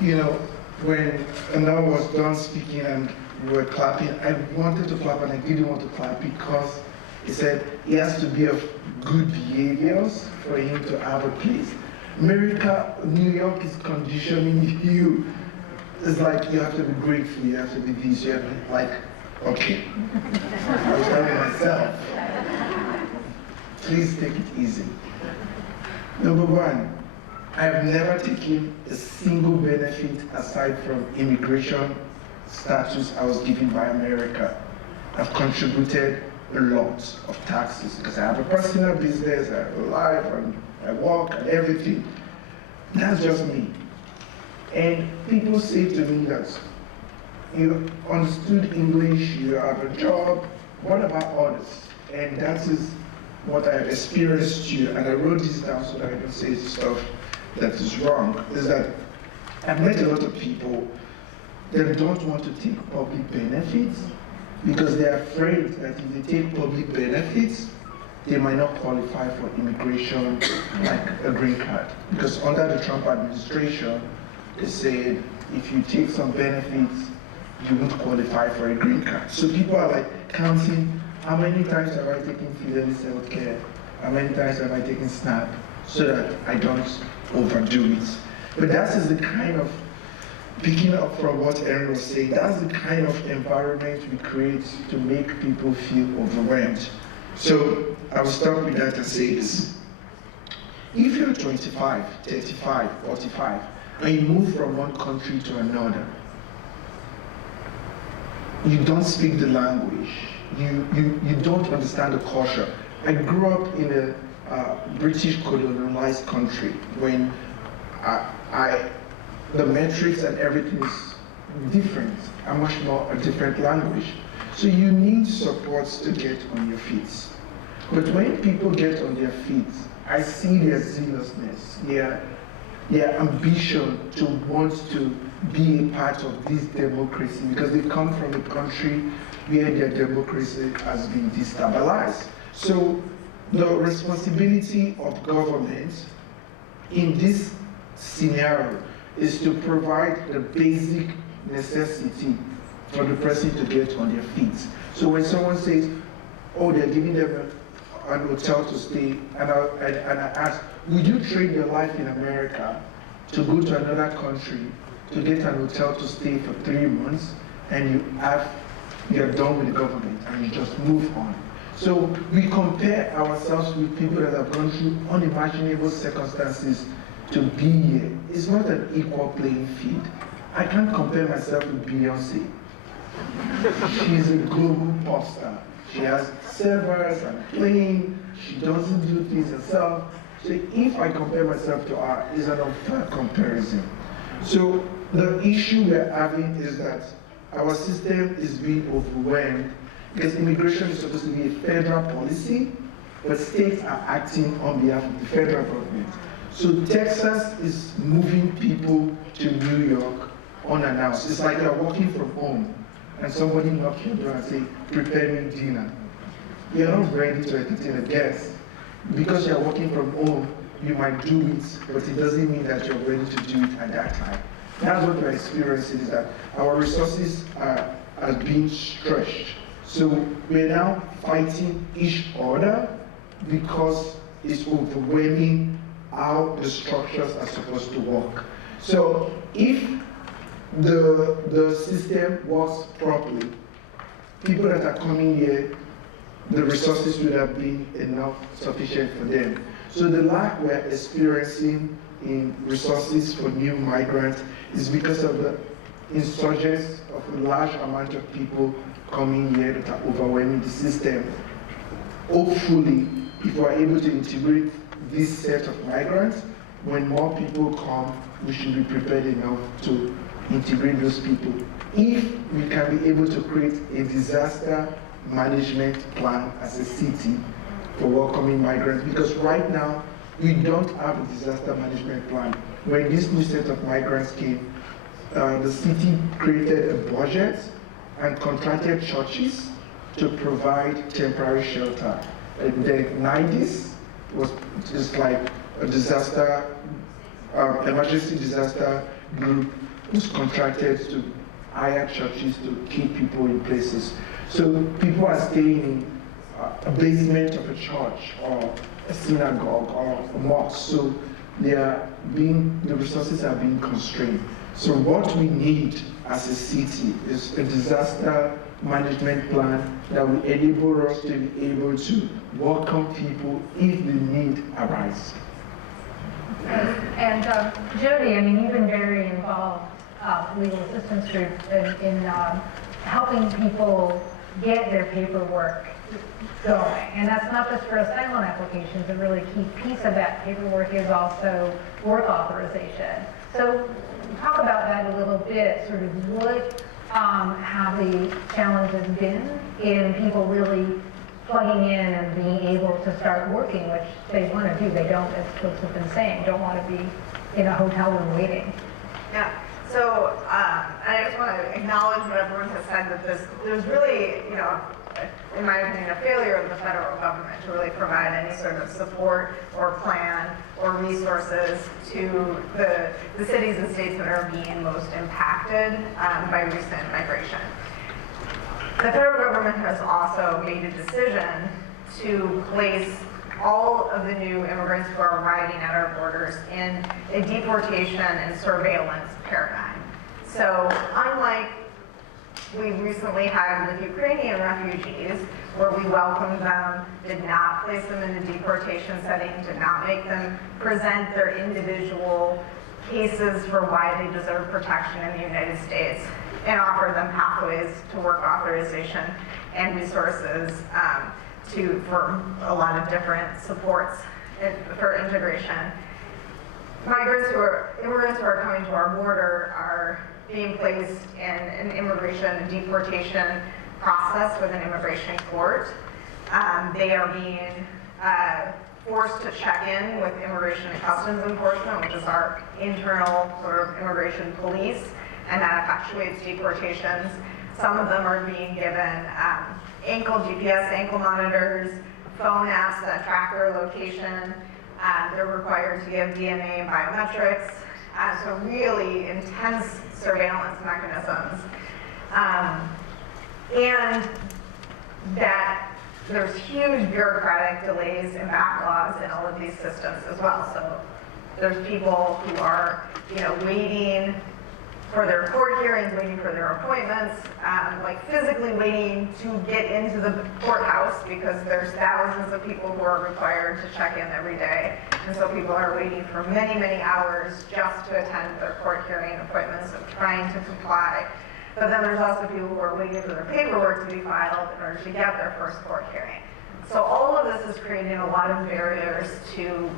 You know, when Arnel was done speaking and we were clapping, I wanted to clap and I didn't want to clap because he said he has to be of good behaviors for him to have a place. America, New York is conditioning you. It's like you have to be grateful, you have to be this, you have to be like, okay. I was telling myself, please take it easy. Number one, I've never taken a single benefit aside from immigration status I was given by America. I've contributed a lot of taxes because I have a personal business, I have a life, and I work and everything. That's just me. And people say to me that you understood English, you have a job, what about others? And that is what I've experienced here, and I wrote this down so that I can say stuff that is wrong, is that I've met a lot of people that don't want to take public benefits because they're afraid that if they take public benefits, they might not qualify for immigration like a green card. Because under the Trump administration, they said if you take some benefits, you won't qualify for a green card. So people are like counting how many times have I taken Fidelis Healthcare, how many times have I taken SNAP, so that I don't overdo it. But that is the kind of, picking up from what Erin was saying, that's the kind of environment we create to make people feel overwhelmed. So I will start with that and say this. If you're 25, 35, 45, and you move from one country to another, you don't speak the language, you don't understand the culture. I grew up in a British colonialized country when the metrics and everything is different, and much more a different language. So you need supports to get on your feet. But when people get on their feet, I see their zealousness, their ambition to want to be a part of this democracy, because they come from a country where their democracy has been destabilized. So the responsibility of government in this scenario is to provide the basic necessity for the person to get on their feet. So when someone says, oh, they're giving them an hotel to stay, and I ask, would you trade your life in America to go to another country to get an hotel to stay for 3 months, and you're done with the government and you just move on? So we compare ourselves with people that have gone through unimaginable circumstances to be here. It's not an equal playing field. I can't compare myself with Beyonce. She's a global pop star. She has servers and plane. She doesn't do things herself. So if I compare myself to her, it's an unfair comparison. So the issue we're having is that our system is being overwhelmed because immigration is supposed to be a federal policy, but states are acting on behalf of the federal government. So Texas is moving people to New York unannounced. It's like you're working from home and somebody knocks your door and say, prepare me dinner. You're not ready to entertain a guest. Because you're working from home, you might do it, but it doesn't mean that you're ready to do it at that time. That's what we're experiencing, is that our resources are being stretched. So we're now fighting each other because it's overwhelming how the structures are supposed to work. So if the system works properly, people that are coming here, the resources would have been enough, sufficient for them. So the lack we're experiencing in resources for new migrants is because of the insurgence of a large amount of people coming here that are overwhelming the system. Hopefully, if we're able to integrate this set of migrants, when more people come, we should be prepared enough to integrate those people. If we can be able to create a disaster management plan as a city for welcoming migrants, because right now we don't have a disaster management plan. When this new set of migrants came, the city created a budget and contracted churches to provide temporary shelter. In the 90s, was just like a disaster, emergency disaster group was contracted to hire churches to keep people in places. So people are staying in a basement of a church or a synagogue or a mosque. So the resources are being constrained. So what we need as a city is a disaster management plan that will enable us to be able to welcome people if the need arises. And Jodi, I mean, you've been very involved, legal assistance group, in helping people get their paperwork going. And that's not just for asylum applications. A really key piece of that paperwork is also work authorization. So talk about that a little bit, sort of what have the challenges been in people really plugging in and being able to start working, which they want to do. They don't, as folks have been saying, don't want to be in a hotel room waiting. Yeah. So I just want to acknowledge what everyone has said, that there's really, you know, in my opinion, a failure of the federal government to really provide any sort of support or plan or resources to the cities and states that are being most impacted by recent migration. The federal government has also made a decision to place all of the new immigrants who are arriving at our borders in a deportation and surveillance paradigm. So unlike we recently had with Ukrainian refugees, where we welcomed them, did not place them in a deportation setting, did not make them present their individual cases for why they deserve protection in the United States, and offer them pathways to work authorization and resources for a lot of different supports for integration. Immigrants who are coming to our border are being placed in an immigration and deportation process with an immigration court. They are being forced to check in with Immigration and Customs Enforcement, which is our internal sort of immigration police, and that effectuates deportations. Some of them are being given GPS ankle monitors, phone apps that track their location. They're required to give DNA and biometrics. So really intense surveillance mechanisms. And that there's huge bureaucratic delays and backlogs in all of these systems as well. So there's people who are, waiting for their court hearings, waiting for their appointments, like physically waiting to get into the courthouse because there's thousands of people who are required to check in every day. And so people are waiting for many, many hours just to attend their court hearing appointments, of trying to comply. But then there's also people who are waiting for their paperwork to be filed in order to get their first court hearing. So all of this is creating a lot of barriers to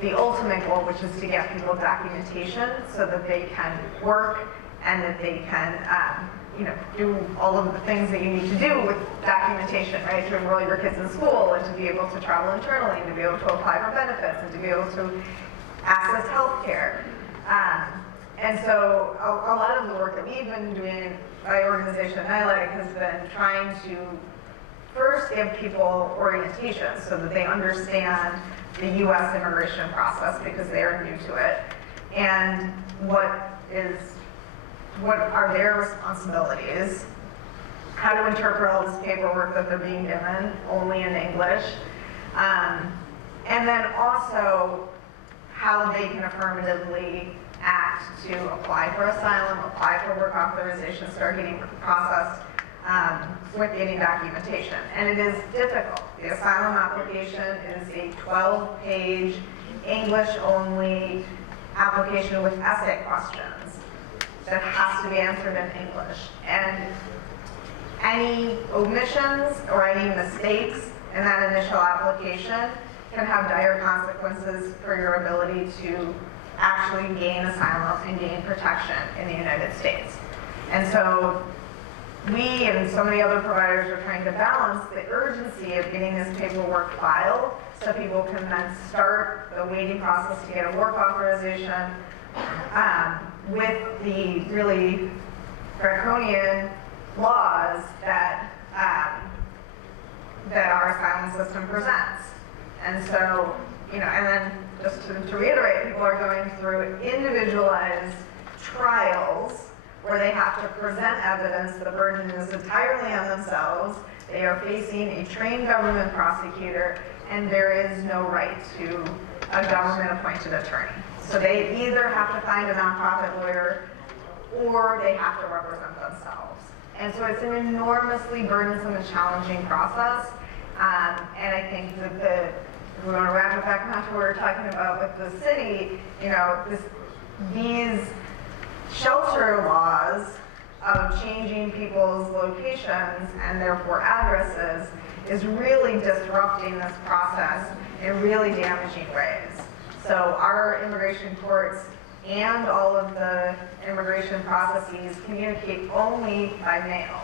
the ultimate goal, which is to get people documentation so that they can work and that they can do all of the things that you need to do with documentation, right? To enroll your kids in school and to be able to travel internally and to be able to apply for benefits and to be able to access health care. And so a lot of the work that we've been doing, my organization, NYLAG, has been trying to first give people orientation so that they understand the U.S. immigration process because they are new to it, and what are their responsibilities, how to interpret all this paperwork that they're being given only in English, and then also how they can affirmatively act to apply for asylum, apply for work authorization, start getting processed with getting documentation. And it is difficult. The asylum application is a 12-page, English-only application with essay questions that has to be answered in English. And any omissions or any mistakes in that initial application can have dire consequences for your ability to actually gain asylum and gain protection in the United States. And so we and so many other providers are trying to balance the urgency of getting this paperwork filed so people can then start the waiting process to get a work authorization with the really draconian laws that our asylum system presents. And so, and then just to reiterate, people are going through individualized trials where they have to present evidence. The burden is entirely on themselves. They are facing a trained government prosecutor, and there is no right to a government-appointed attorney. So they either have to find a nonprofit lawyer or they have to represent themselves. And so it's an enormously burdensome and challenging process. And I think that we want to wrap it back around to what we were talking about with the city, these shelter laws of changing people's locations and therefore addresses is really disrupting this process in really damaging ways. So our immigration courts and all of the immigration processes communicate only by mail.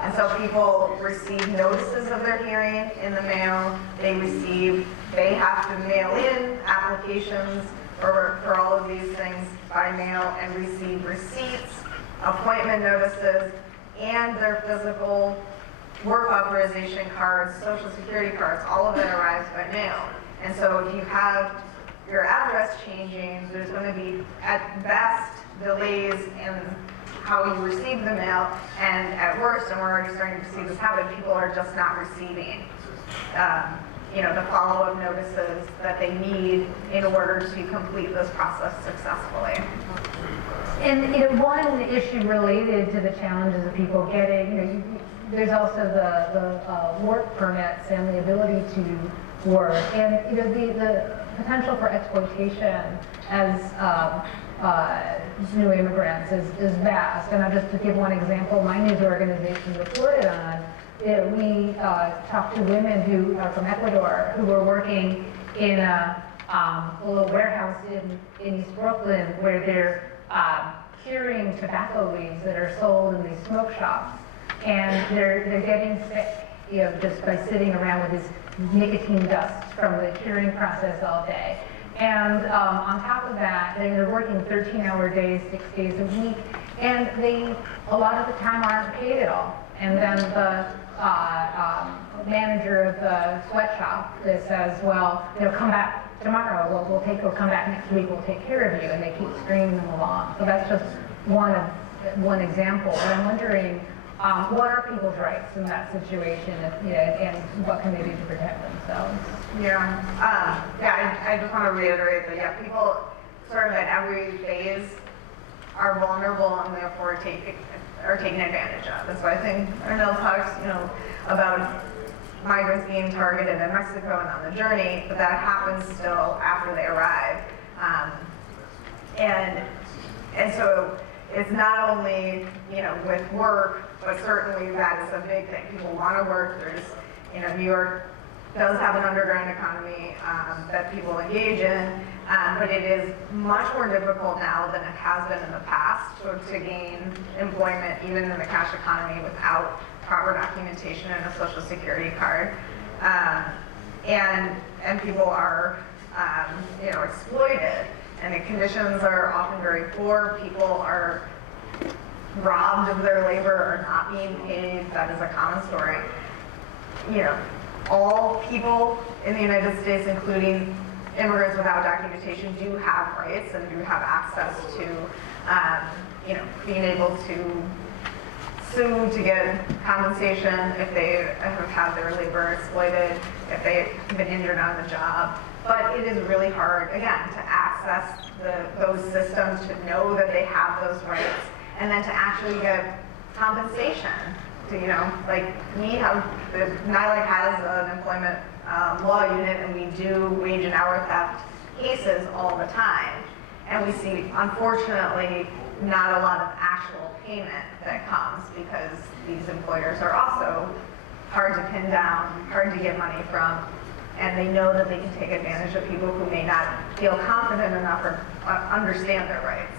And so people receive notices of their hearing in the mail. They have to mail in applications for all of these things by mail and receive receipts, appointment notices, and their physical work authorization cards, social security cards. All of that arrives by mail. And so if you have your address changing, there's going to be, at best, delays in how you receive the mail, and at worst, and we're already starting to see this happen, people are just not receiving the follow-up notices that they need in order to complete this process successfully. And one issue related to the challenges of people getting, there's also the work permits and the ability to work, and the potential for exploitation as new immigrants is vast. And just to give one example, my news organization reported on, we talked to women who are from Ecuador who were working in a little warehouse in East Brooklyn where they're curing tobacco leaves that are sold in these smoke shops. And they're getting sick, just by sitting around with this nicotine dust from the curing process all day. And on top of that, they're working 13-hour days, 6 days a week, and they, a lot of the time, aren't paid at all. And then the manager of the sweatshop says, well, come back tomorrow, we'll come back next week, we'll take care of you, and they keep stringing them along. So that's just one example. But I'm wondering, what are people's rights in that situation, and what can they do to protect themselves? I just want to reiterate that, people sort of at every phase are vulnerable and therefore are taken advantage of. And so I think Arnel talks, about migrants being targeted in Mexico and on the journey, but that happens still after they arrive. And so it's not only, with work, but certainly that is a big thing. People want to work. There's, New York does have an underground economy that people engage in, but it is much more difficult now than it has been in the past to gain employment, even in the cash economy, without proper documentation and a social security card. And people are, exploited, and the conditions are often very poor. People are robbed of their labor or not being paid. That is a common story. All people in the United States, including immigrants without documentation, do have rights and do have access to, being able to sue to get compensation if they have had their labor exploited, if they've been injured on the job. But it is really hard, again, to access those systems, to know that they have those rights, and then to actually get compensation. To, we have, NYLAG has an employment law unit, and we do wage and hour theft cases all the time. And we see, unfortunately, not a lot of actual payment that comes, because these employers are also hard to pin down, hard to get money from, and they know that they can take advantage of people who may not feel confident enough or understand their rights.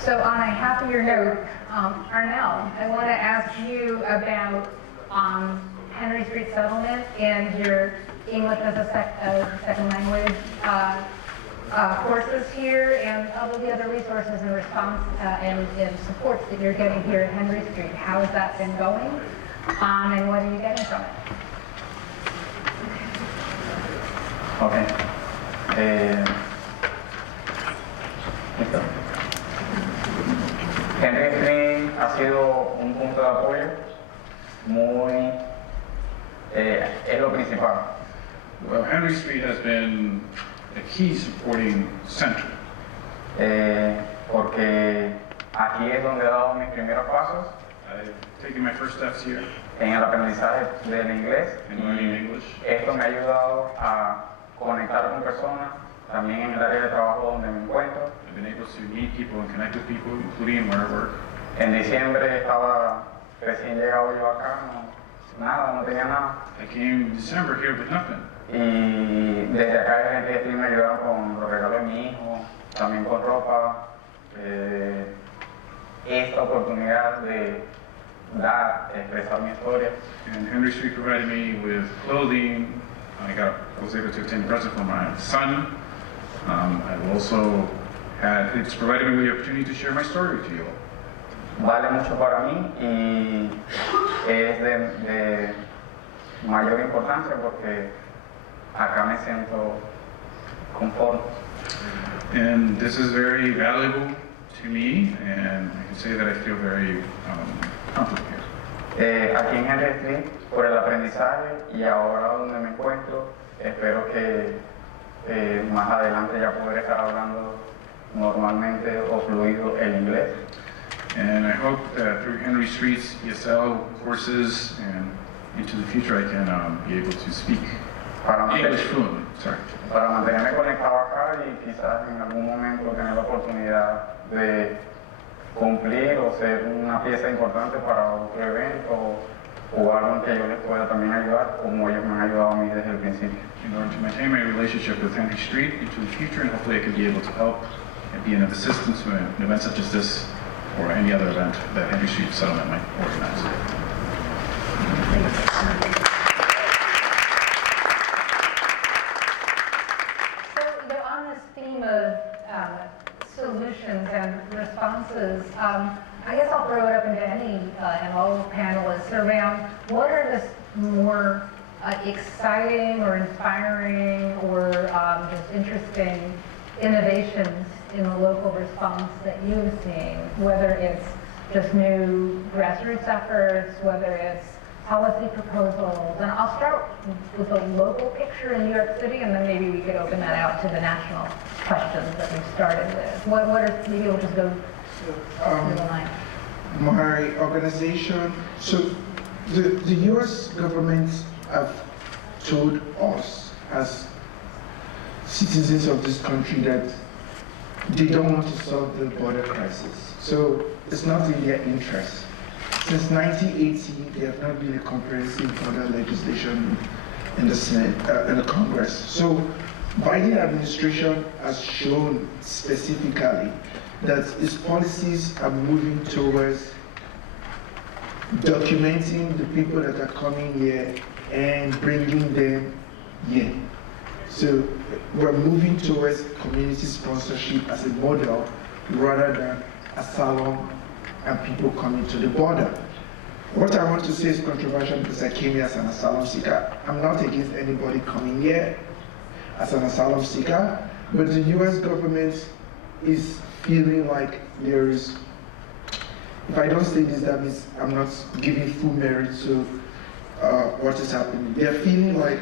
So on a happier note, Arnel, I want to ask you about Henry Street Settlement and your English as a second language courses here, and all of the other resources and response and supports that you're getting here at Henry Street. How has that been going, and what are you getting from it? Okay. ¿Listo? Henry Street ha sido un punto de apoyo muy, es lo principal. Well, Henry Street has been a key supporting center. Porque aquí es donde he dado mis primeros pasos I've taken my first steps here en el aprendizaje del inglés, in learning y English. esto me ha ayudado a conectar con personas, también en el área de trabajo donde me encuentro. I've been able to meet people and connect with people, including where I work. En diciembre estaba recién llegado yo acá, no tenía nada. I came in December here with nothing. Y desde acá en Edafe me ayudaron con los regalos de mi hijo, también con ropa. Esta oportunidad de expresar mi historia. And Henry Street provided me with clothing. I was able to obtain a present for my son. It's provided me with the opportunity to share my story with you all. Vale mucho para mí y es de mayor importancia porque acá me siento conforme. And this is very valuable to me, and I can say that I feel very comfortable here. Aquí en Henry Street, por el aprendizaje y ahora donde me encuentro, espero que más adelante ya podré estar hablando normalmente o fluido el inglés. And I hope that through Henry Street's ESL courses and into the future I can be able to speak English fluently. Para mantenerme conectado acá y quizás en algún momento tener la oportunidad de cumplir o ser una pieza importante para otro evento o algo en que yo les pueda también ayudar, como ellos me han ayudado a mí desde el principio. In order to maintain my relationship with Henry Street into the future, and hopefully I can be able to help and be of assistance to an event such as this or any other event that Henry Street Settlement might organize. So on this theme of solutions and responses, I guess I'll throw it up into any and all panelists around what are the more exciting or inspiring or just interesting innovations in the local response that you've seen, whether it's just new grassroots efforts, whether it's policy proposals. And I'll start with the local picture in New York City, and then maybe we could open that out to the national questions that we've started with. What are, maybe we'll just go through the line. My organization, so the US government have told us as citizens of this country that they don't want to solve the border crisis. So it's not in their interest. Since 1980, there have not been a comprehensive border legislation in the Senate, in the Congress. So Biden administration has shown specifically that its policies are moving towards documenting the people that are coming here and bringing them here. So we're moving towards community sponsorship as a model rather than asylum and people coming to the border. What I want to say is controversial because I came here as an asylum seeker. I'm not against anybody coming here as an asylum seeker, but the US government is feeling like there is, if I don't say this, that means I'm not giving full merit to what is happening. They're feeling like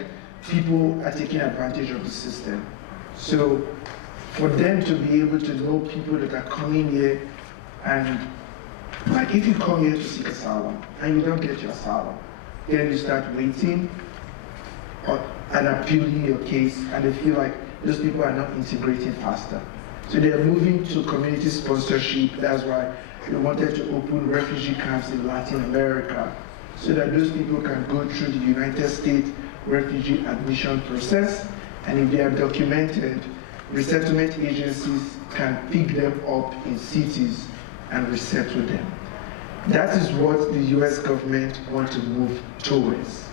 people are taking advantage of the system. So for them to be able to know people that are coming here, and like if you come here to seek asylum and you don't get your asylum, then you start waiting and appealing your case, and they feel like those people are not integrating faster. So they're moving to community sponsorship. That's why they wanted to open refugee camps in Latin America, so that those people can go through the United States refugee admission process, and if they are documented, resettlement agencies can pick them up in cities and resettle them. That is what the US government wants to move towards.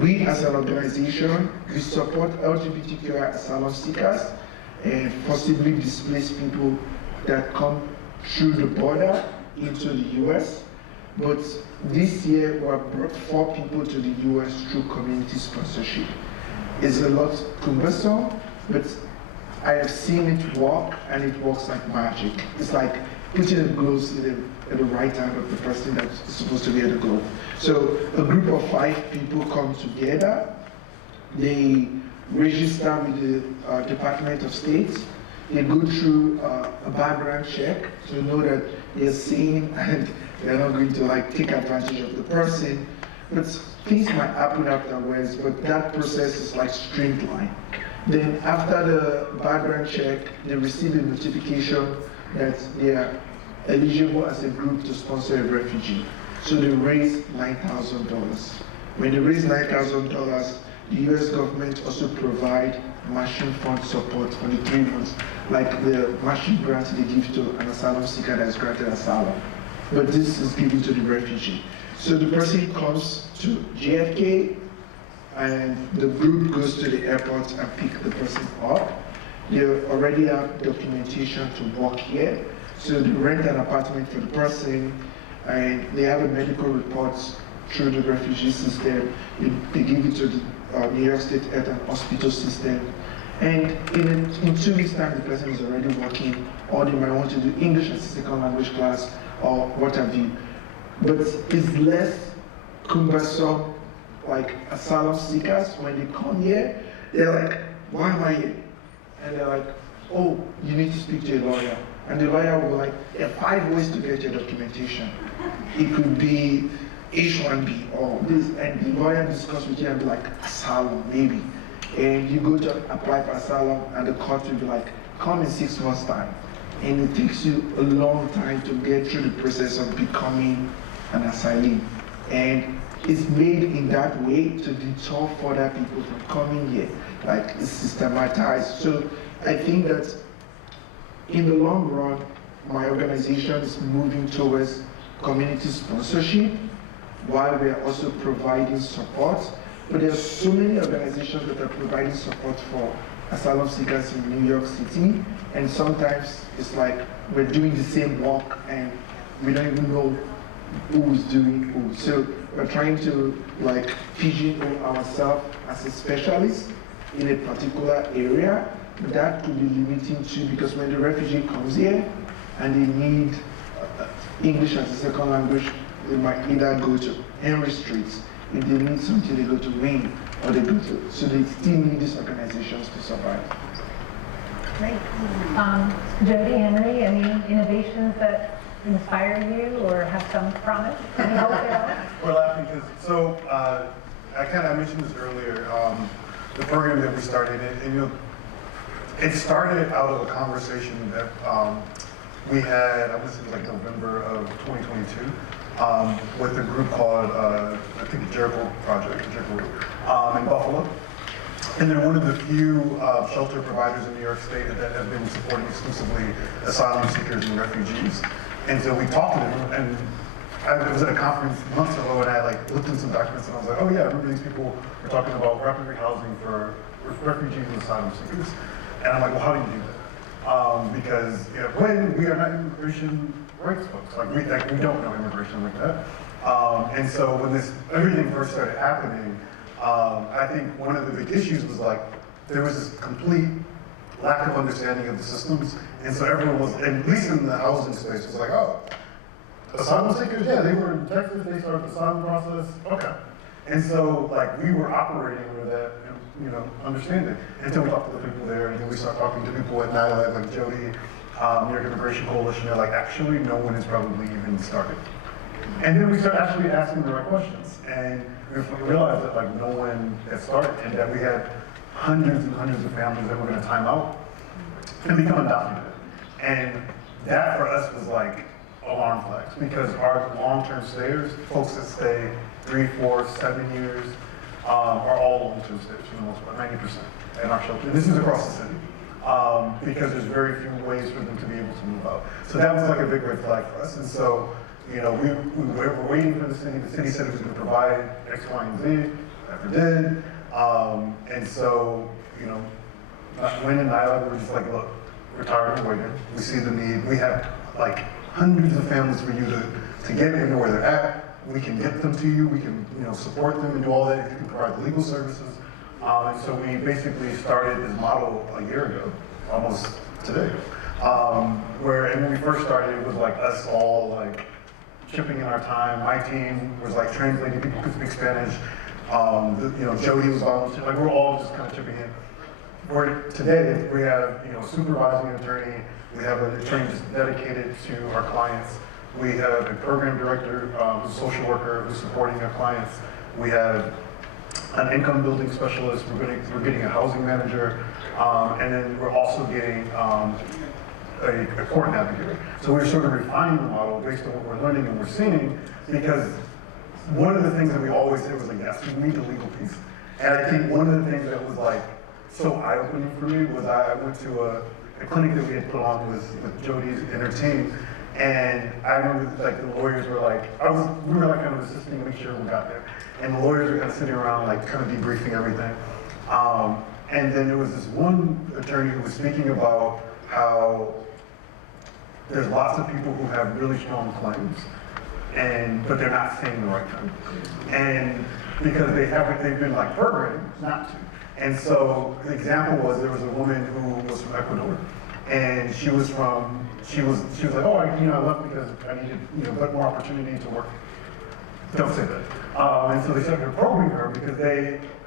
We as an organization, we support LGBTQI asylum seekers and forcibly displaced people that come through the border into the US. But this year, we have brought 4 people to the US through community sponsorship. It's a lot cumbersome, but I have seen it work, and it works like magic. It's like putting the gloves in the right hand of the person that's supposed to wear the glove. So a group of 5 people come together. They register with the Department of State. They go through a background check to know that they're sane and they're not going to like take advantage of the person. But things might happen afterwards, but that process is like streamlined. Then after the background check, they receive a notification that they are eligible as a group to sponsor a refugee. So they raise $9,000. When they raise $9,000, the US government also provide matching fund support for the 3 months, like the matching grant they give to an asylum seeker that is granted asylum. But this is given to the refugee. So the person comes to JFK, and the group goes to the airport and pick the person up. They already have documentation to work here. So they rent an apartment for the person, and they have a medical report through the refugee system. They give it to the New York State Health and Hospital System. And in 2 weeks' time, the person is already working, or they might want to do English as a second language class, or what have you. But it's less cumbersome, like asylum seekers, when they come here, they're like, why am I here? And they're like, oh, you need to speak to a lawyer. And the lawyer will like, there are 5 ways to get your documentation. It could be H-1B or this, and the lawyer discuss with you and be like, asylum, maybe. And you go to apply for asylum, and the court will be like, come in 6 months' time. And it takes you a long time to get through the process of becoming an asylee. And it's made in that way to deter further people from coming here. Like, it's systematized. So I think that in the long run, my organization is moving towards community sponsorship while we are also providing support. But there are so many organizations that are providing support for asylum seekers in New York City, and sometimes it's like we're doing the same work and we don't even know who is doing who. So we're trying to like pigeonhole ourselves as a specialist in a particular area. That could be limiting too, because when the refugee comes here and they need English as a second language, they might either go to Henry Street. If they need something, they go to Wayne, or they go to, so they still need these organizations to survive. Great. Jodi, Henry, any innovations that inspire you or have some promise? Any hope at all? We're laughing because, so I mentioned this earlier, the program that we started, and It started out of a conversation that we had, I was in like November of 2022, with a group called, I think the Jericho Project, in Buffalo. And they're one of the few shelter providers in New York State that have been supporting exclusively asylum seekers and refugees. And so we talked to them, and I was at a conference months ago, and I like looked in some documents, and I was like, oh yeah, I remember these people were talking about rapid rehousing for refugees and asylum seekers. And I'm like, well, how do you do that? Because when we are not immigration rights folks, like we don't know immigration like that. And so when everything first started happening, I think one of the big issues was like, there was this complete lack of understanding of the systems. And so everyone was, at least in the housing space, was like, oh, asylum seekers, yeah, they were in Texas, they started the asylum process, okay. And so like we were operating with that, understanding until we talked to the people there, and then we started talking to people at NYC, like Jodi, New York Immigration Coalition. They're like, actually, no one has probably even started. And then we started actually asking the right questions, and we realized that like no one had started, and that we had hundreds and hundreds of families that were going to time out and become undocumented. And that for us was like alarm flags, because our long-term stayers, folks that stay 3, 4, 7 years, are all long-term stayers for the most part, 90% in our shelter. And this is across the city, because there's very few ways for them to be able to move out. So that was like a big red flag for us. And so, we were waiting for the city. The city said it was going to provide X, Y, and Z. Never did. And so, when in NYC, we were just like, look, we're tired of waiting. We see the need. We have like hundreds of families for you to get into where they're at. We can get them to you. We can, support them and do all that. You can provide legal services. And so we basically started this model a year ago, almost today. And when we first started, it was like us all like chipping in our time. My team was like translating, people could speak Spanish. Jodi was volunteering. Like we're all just kind of chipping in. Today we have a supervising attorney. We have an attorney just dedicated to our clients. We have a program director, who's a social worker who's supporting our clients. We have an income building specialist. We're getting a housing manager, and then we're also getting a court navigator. So we're sort of refining the model based on what we're learning and we're seeing, because one of the things that we always did was like, yes, we need the legal piece. And I think one of the things that was like so eye-opening for me was I went to a clinic that we had put on with Jodi's and her team. And I remember like the lawyers were like, we were like kind of assisting to make sure we got there. And the lawyers were kind of sitting around like kind of debriefing everything. And then there was this one attorney who was speaking about how there's lots of people who have really strong claims, but they're not saying the right thing. And because they've been like programmed not to. And so the example was there was a woman who was from Ecuador. And she was like, oh, I left because I needed, but more opportunity to work. Don't say that. And so they started probing her because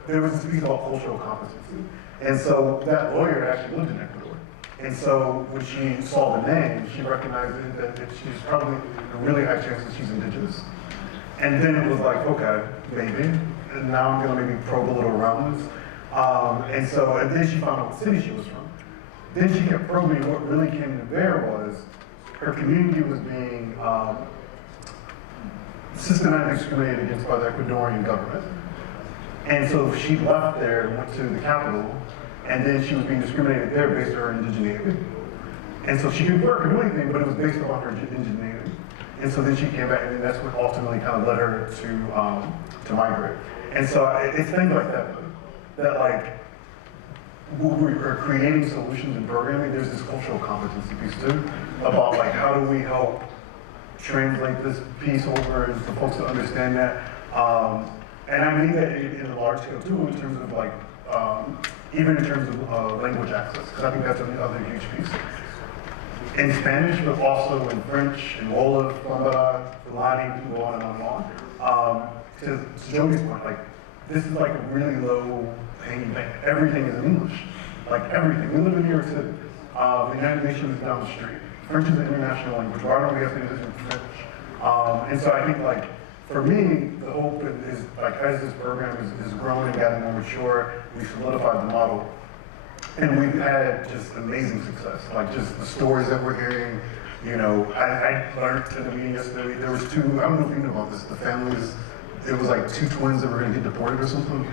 there was this piece called cultural competency. And so that lawyer actually lived in Ecuador. And so when she saw the name, she recognized that she's probably a really high chance that she's indigenous. And then it was like, okay, maybe. And now I'm gonna maybe probe a little around this. And then she found out what city she was from. Then she kept probing. What really came to bear was her community was being systematically discriminated against by the Ecuadorian government. And so she left there and went to the capital, and then she was being discriminated there based on her indigeneity. And so she could work or do anything, but it was based upon her indigeneity. And so then she came back, and then that's what ultimately kind of led her to migrate. And so it's things like that, that like, we're creating solutions and programming. There's this cultural competency piece too, about like how do we help translate this piece over and for folks to understand that. And I mean that in a large scale too, in terms of like, even in terms of language access, because I think that's another huge piece. In Spanish, but also in French, in Wolof, Bambara, Fulani, we can go on and on and on. To Jodi's point, like, this is like a really low hanging thing. Everything is in English, like everything. We live in New York City. The United Nations is down the street. French is an international language. Why don't we have things in French? And so I think like, for me, the hope is like as this program is grown and gotten more mature, we solidified the model. And we've had just amazing success, like just the stories that we're hearing. You know, I learned in the meeting yesterday, there was two, I don't know if you know about this, the families, it was like two twins that were gonna get deported or something.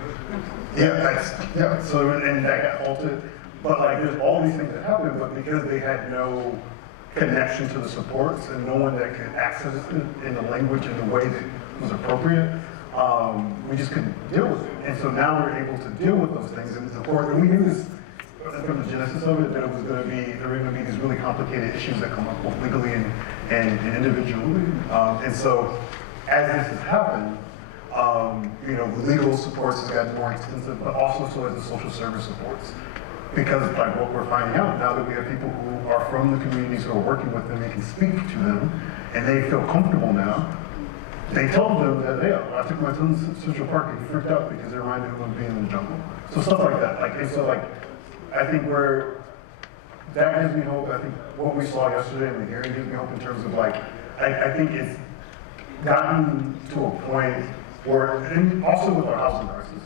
Yeah, so, and that got halted. But like, there's all these things that happened, but because they had no connection to the supports and no one that could access it in the language in the way that was appropriate, we just couldn't deal with it. And so now we're able to deal with those things and support, and we knew this from the genesis of it, that it was going to be, there were going to be these really complicated issues that come up both legally and individually. And so as this has happened, you know, legal supports has gotten more extensive, but also so has the social service supports. Because like what we're finding out now that we have people who are from the communities who are working with them and can speak to them, and they feel comfortable now. They told them that, hey, I took my son to Central Park and he freaked out because it reminded him of being in the jungle. So stuff like that. Like, and so like, I think that gives me hope. I think what we saw yesterday in the hearing gives me hope in terms of like, I think it's gotten to a point where, and also with our housing crisis,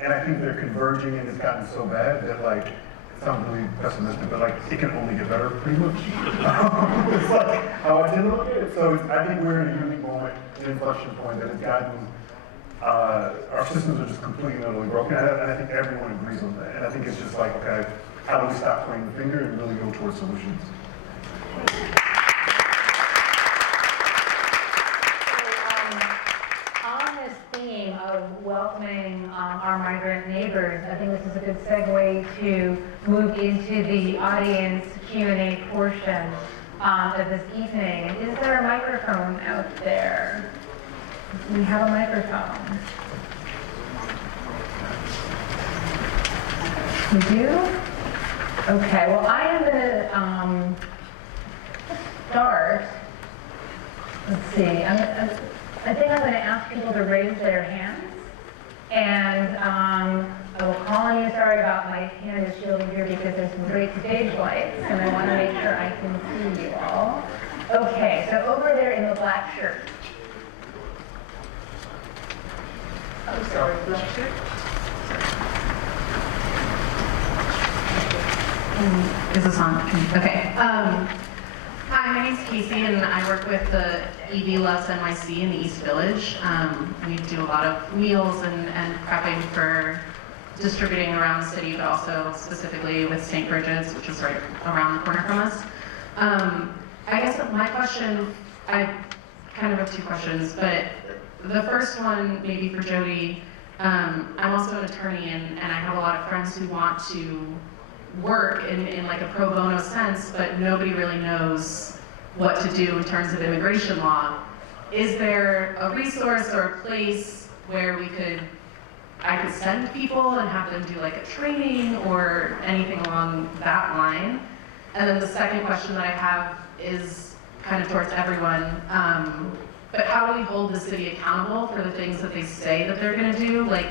and I think they're converging and it's gotten so bad that like, it sounds really pessimistic, but like, it can only get better pretty much. It's like how I tend to look at it. So I think we're in a unique moment, an inflection point that has gotten, our systems are just completely and utterly broken, and I think everyone agrees on that. And I think it's just like, okay, how do we stop pointing the finger and really go towards solutions? On this theme of welcoming our migrant neighbors, I think this is a good segue to move into the audience Q&A portion of this evening. Is there a microphone out there? We have a microphone. We do? Okay, well, I am going to start. Let's see. I think I'm going to ask people to raise their hands. And I will call on you. Sorry about my hand is shielding here because there's some great stage lights, and I want to make sure I can see you all. Okay, so over there in the black shirt. I'm sorry, black shirt. Is this on? Okay. Hi, my name's Casey, and I work with the EV Loves NYC in the East Village. We do a lot of meals and prepping for distributing around the city, but also specifically with St. Bridget's, which is right around the corner from us. I guess my question, I kind of have two questions, but the first one maybe for Jodi. I'm also an attorney, and I have a lot of friends who want to work in like a pro bono sense, but nobody really knows what to do in terms of immigration law. Is there a resource or a place where I could send people and have them do like a training or anything along that line? And then the second question that I have is kind of towards everyone, but how do we hold the city accountable for the things that they say that they're gonna do? Like,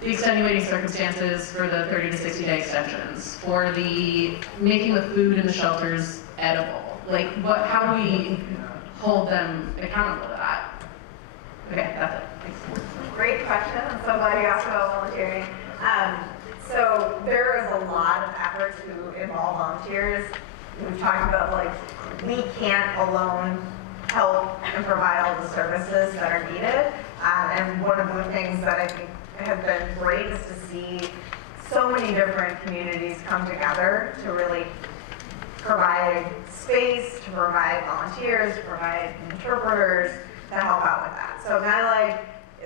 the extenuating circumstances for the 30 to 60 day extensions, for the making the food in the shelters edible. Like, how do we hold them accountable to that? Okay, that's it. Thanks. Great question. I'm so glad you asked about volunteering. So there is a lot of effort to involve volunteers. We've talked about like, we can't alone help and provide all the services that are needed. And one of the things that I think have been great is to see so many different communities come together to really provide space, to provide volunteers, to provide interpreters to help out with that. So NYLAG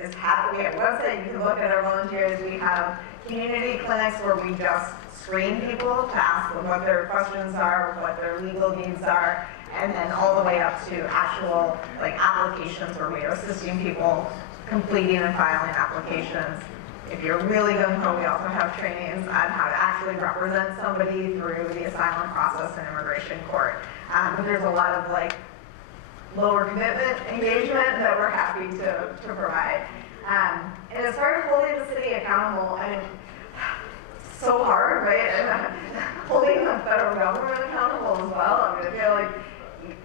is happy. We have a website, you can look at our volunteers. We have community clinics where we just screen people to ask them what their questions are, what their legal needs are, and then all the way up to actual like applications where we are assisting people completing and filing applications. If you're really gung-ho, we also have trainings on how to actually represent somebody through the asylum process and immigration court. But there's a lot of like lower commitment engagement that we're happy to provide. And as far as holding the city accountable, I mean, so hard, right? And holding the federal government accountable as well. I mean, I feel like,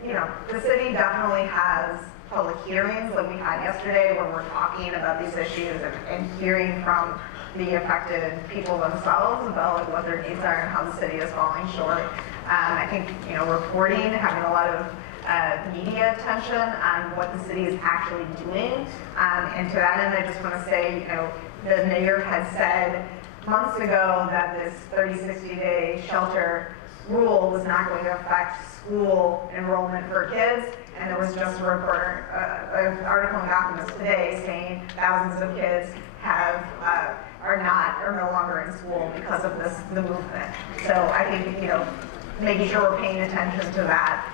you know, the city definitely has public hearings that we had yesterday where we're talking about these issues and hearing from the affected people themselves about like what their needs are and how the city is falling short. I think, you know, reporting, having a lot of media attention on what the city is actually doing. And to that end, I just want to say, you know, the mayor had said months ago that this 30-60-day shelter rule was not going to affect school enrollment for kids. And there was just a reporter, an article in Optimist today saying thousands of kids are no longer in school because of the movement. So I think, you know, making sure we're paying attention to that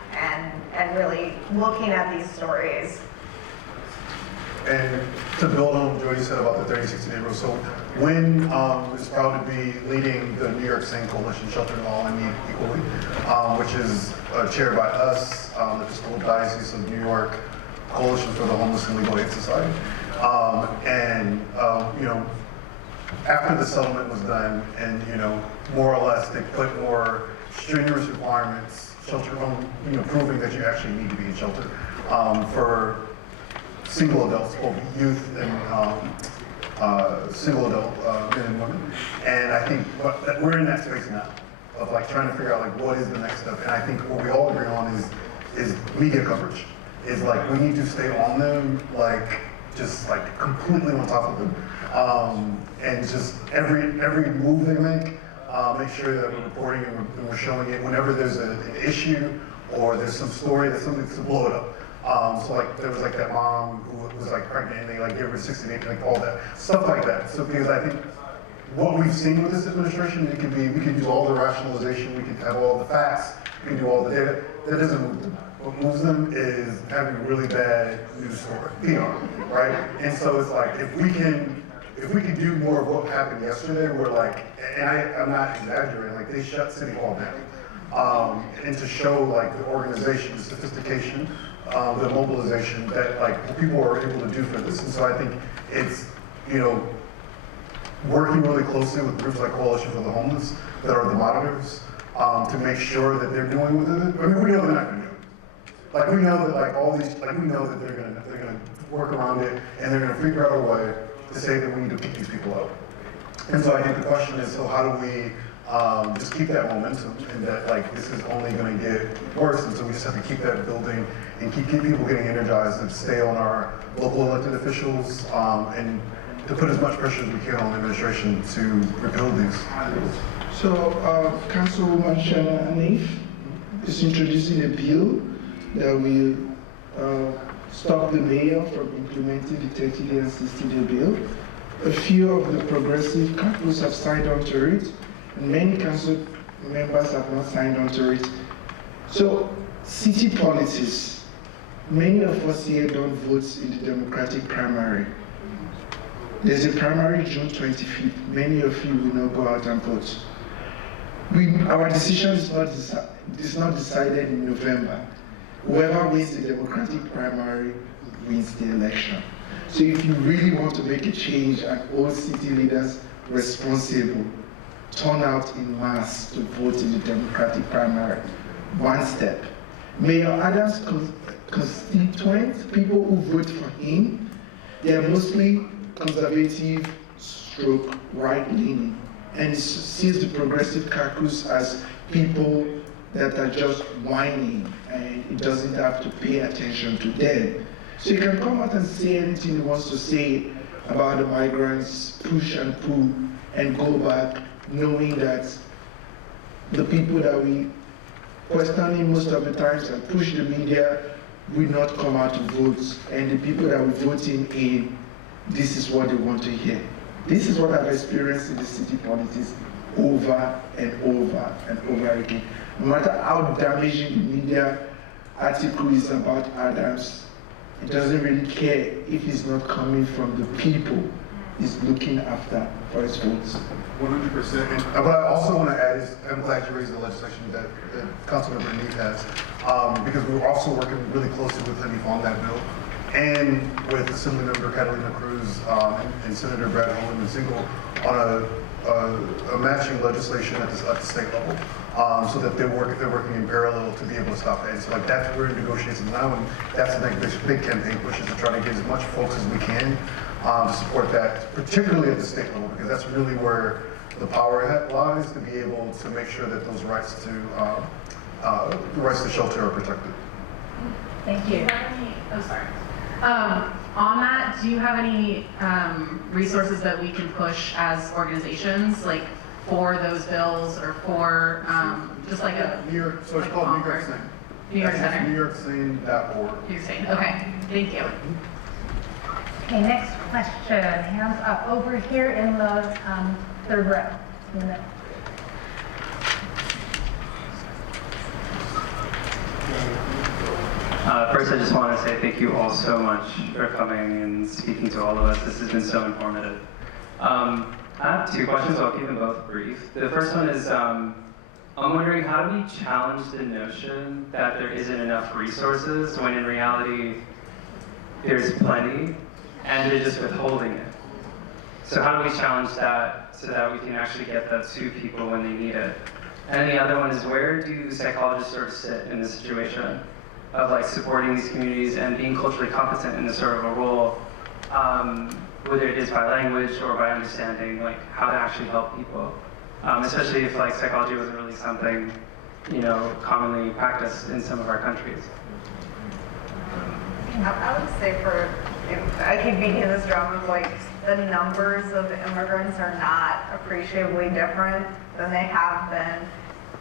and really looking at these stories. And to build on what Jodi said about the 30-60-day rule, so Wynn is proud to be leading the New York Sane Coalition Sheltering All in Need Equally, which is chaired by us, the Episcopal Diocese of New York Coalition for the Homeless and Legal Aid Society. You know, after the settlement was done, and you know, more or less, they put more strenuous requirements, shelter home, you know, proving that you actually need to be in shelter for single adults, both youth and single adult men and women. And I think we're in that space now of like trying to figure out like what is the next step. And I think what we all agree on is media coverage. Is like we need to stay on them, like just like completely on top of them, and just every move they make sure that we're reporting and we're showing it whenever there's an issue or there's some story that's something to blow it up. So like there was like that mom who was like pregnant and they like gave her 68, like all that stuff like that. So because I think what we've seen with this administration, we can do all the rationalization, we can have all the facts, we can do all the data. That doesn't move them. What moves them is having a really bad news story, PR, right? And so it's like if we can do more of what happened yesterday, we're like, and I'm not exaggerating, like they shut City Hall down, and to show like the organization, the sophistication, the mobilization that like people are able to do for this. And so I think it's, you know, working really closely with groups like Coalition for the Homeless that are the monitors to make sure that they're doing with it. I mean, we know they're not going to do it. Like we know that like all these, like we know that they're gonna work around it and they're gonna figure out a way to say that we need to pick these people up. And so I think the question is, so how do we just keep that momentum and that like this is only gonna get worse, and so we just have to keep that building and keep people getting energized and stay on our local elected officials and to put as much pressure as we can on the administration to rebuild these. So Councilwoman Shana Hanif is introducing a bill that will stop the mayor from implementing the 30-day and 60-day bill. A few of the progressive councils have signed on to it, and many council members have not signed on to it. So, city politics, many of us here don't vote in the Democratic primary. There's a primary June 25th. Many of you will not go out and vote. Our decision is not decided in November. Whoever wins the Democratic primary wins the election. So if you really want to make a change and hold city leaders responsible, turn out in mass to vote in the Democratic primary. One step. Mayor Adams' constituents, people who vote for him, they are mostly conservative stroke right-leaning, and sees the progressive caucus as people that are just whining and it doesn't have to pay attention to them. So you can come out and say anything he wants to say about the migrants, push and pull, and go back knowing that the people that we question him most of the times and push the media will not come out to vote, and the people that we vote in, this is what they want to hear. This is what I've experienced in the city politics over and over and over again. No matter how damaging the media article is about Adams, it doesn't really care if it's not coming from the people he's looking after for his votes. 100%. But I also want to add is, I'm glad you raised the legislation that Councilmember Hanif has, because we're also working really closely with Hanif on that bill, and with Assemblymember Catalina Cruz and Senator Brad Holman and Single on a matching legislation at the state level. so that they're working in parallel to be able to stop that. And so like that's where negotiations now, and that's the next big campaign push is to try to get as much folks as we can to support that, particularly at the state level, because that's really where the power lies to be able to make sure that those rights to shelter are protected. Thank you. On that, do you have any resources that we can push as organizations, like for those bills or for just like a New York, so it's called New York Sane. New York That's Center? NewYorkSane.org. You're saying, okay, thank you. Okay, next question. Hands up over here in the third row. In the middle. First, I just want to say thank you all so much for coming and speaking to all of us. This has been so informative. I have two questions. I'll keep them both brief. The first one is, I'm wondering, how do we challenge the notion that there isn't enough resources when in reality there's plenty and they're just withholding it? So how do we challenge that so that we can actually get that to people when they need it? And the other one is, where do psychologists sort of sit in this situation of like supporting these communities and being culturally competent in this sort of a role, whether it is by language or by understanding like how to actually help people, especially if like psychology wasn't really something, you know, commonly practiced in some of our countries. I would say I keep beating this drum of like the numbers of immigrants are not appreciably different than they have been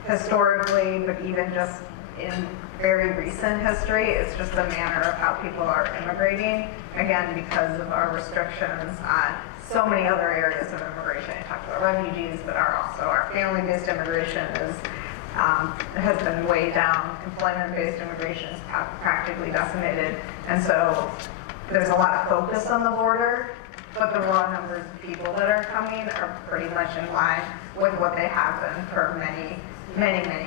historically, but even just in very recent history. It's just a manner of how people are immigrating, again, because of our restrictions on so many other areas of immigration. I talked about refugees, but also our family-based immigration has been way down. Employment-based immigration is practically decimated. And so there's a lot of focus on the border, but the raw numbers of people that are coming are pretty much in line with what they have been for many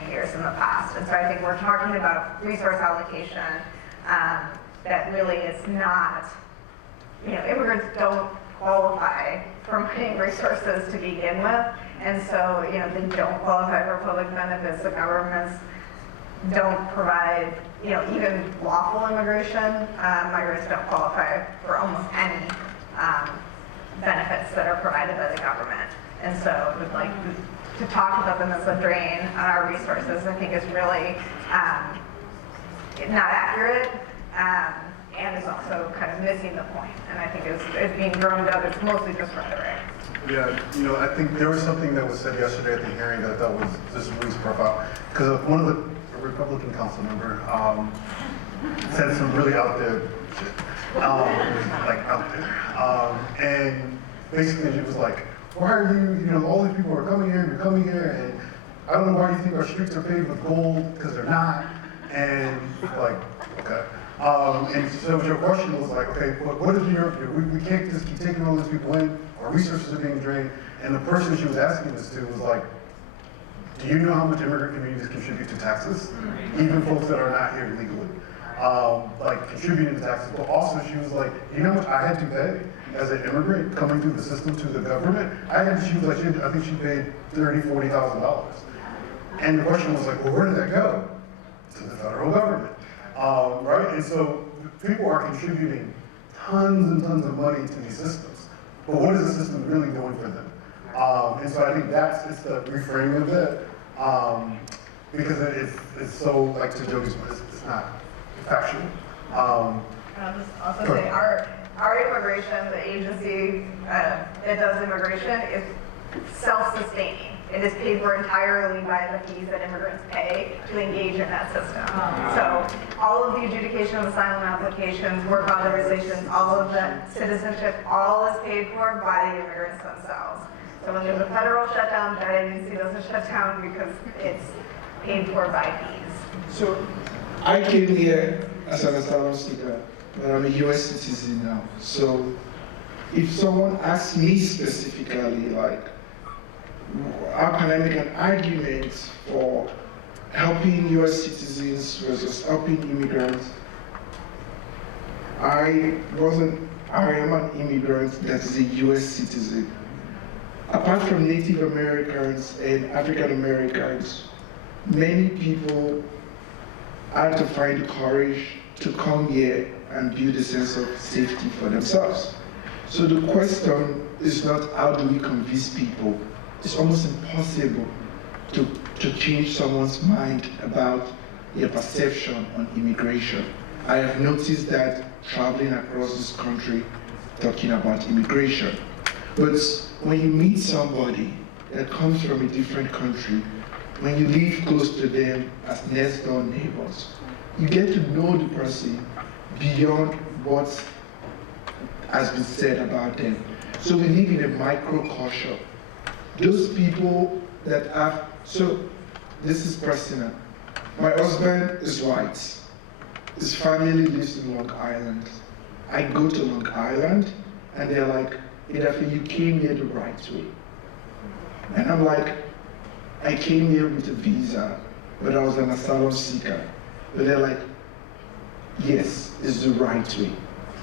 years in the past. And so I think we're talking about resource allocation that really is not, immigrants don't qualify for money resources to begin with. And so, they don't qualify for public benefits. The governments don't provide, even lawful immigration. Migrants don't qualify for almost any benefits that are provided by the government. And so we'd like to talk about them as a drain on our resources, I think is really not accurate and is also kind of missing the point. And I think it's being drummed up, it's mostly just rhetoric. Yeah, I think there was something that was said yesterday at the hearing that I thought was just really profound. Because one of the Republican council member said some really out there shit, and basically she was like, why are you, all these people are coming here, you're coming here, and I don't know why you think our streets are paved with gold, because they're not, and like, okay. And so your question was like, okay, what does New York do? We can't just keep taking all these people in, our resources are being drained, and the person she was asking this to was like, do you know how much immigrant communities contribute to taxes? Even folks that are not here legally. Like contributing to taxes, but also she was like, you know how much I had to pay as an immigrant coming through the system to the government? She was like, I think she paid $30,000, $40,000. And the question was like, well, where did that go? To the federal government, right? And so people are contributing tons and tons of money to these systems, but what is the system really doing for them? And so I think it's the reframing of that, because it's so, like to Jodi's point, it's not factual. And I'll just also say our immigration, the agency that does immigration, is self-sustaining. It is paid for entirely by the fees that immigrants pay to engage in that system. So all of the adjudication of asylum applications, work authorizations, all of the citizenship, all is paid for by the immigrants themselves. So when there's a federal shutdown, that agency doesn't shut down because it's paid for by fees. So I came here as an asylum seeker, but I'm a US citizen now. So if someone asks me specifically, like, how can I make an argument for helping US citizens versus helping immigrants? I am an immigrant that is a US citizen. Apart from Native Americans and African Americans, many people had to find the courage to come here and build a sense of safety for themselves. So the question is not how do we convince people. It's almost impossible to change someone's mind about their perception on immigration. I have noticed that traveling across this country, talking about immigration. But when you meet somebody that comes from a different country, when you live close to them as next door neighbors, you get to know the person beyond what has been said about them. So we live in a micro-culture. Those people that have, so this is personal. My husband is white. His family lives in Long Island. I go to Long Island and they're like, Edafe, you came here the right way. And I'm like, I came here with a visa, but I was an asylum seeker. But they're like, yes, it's the right way.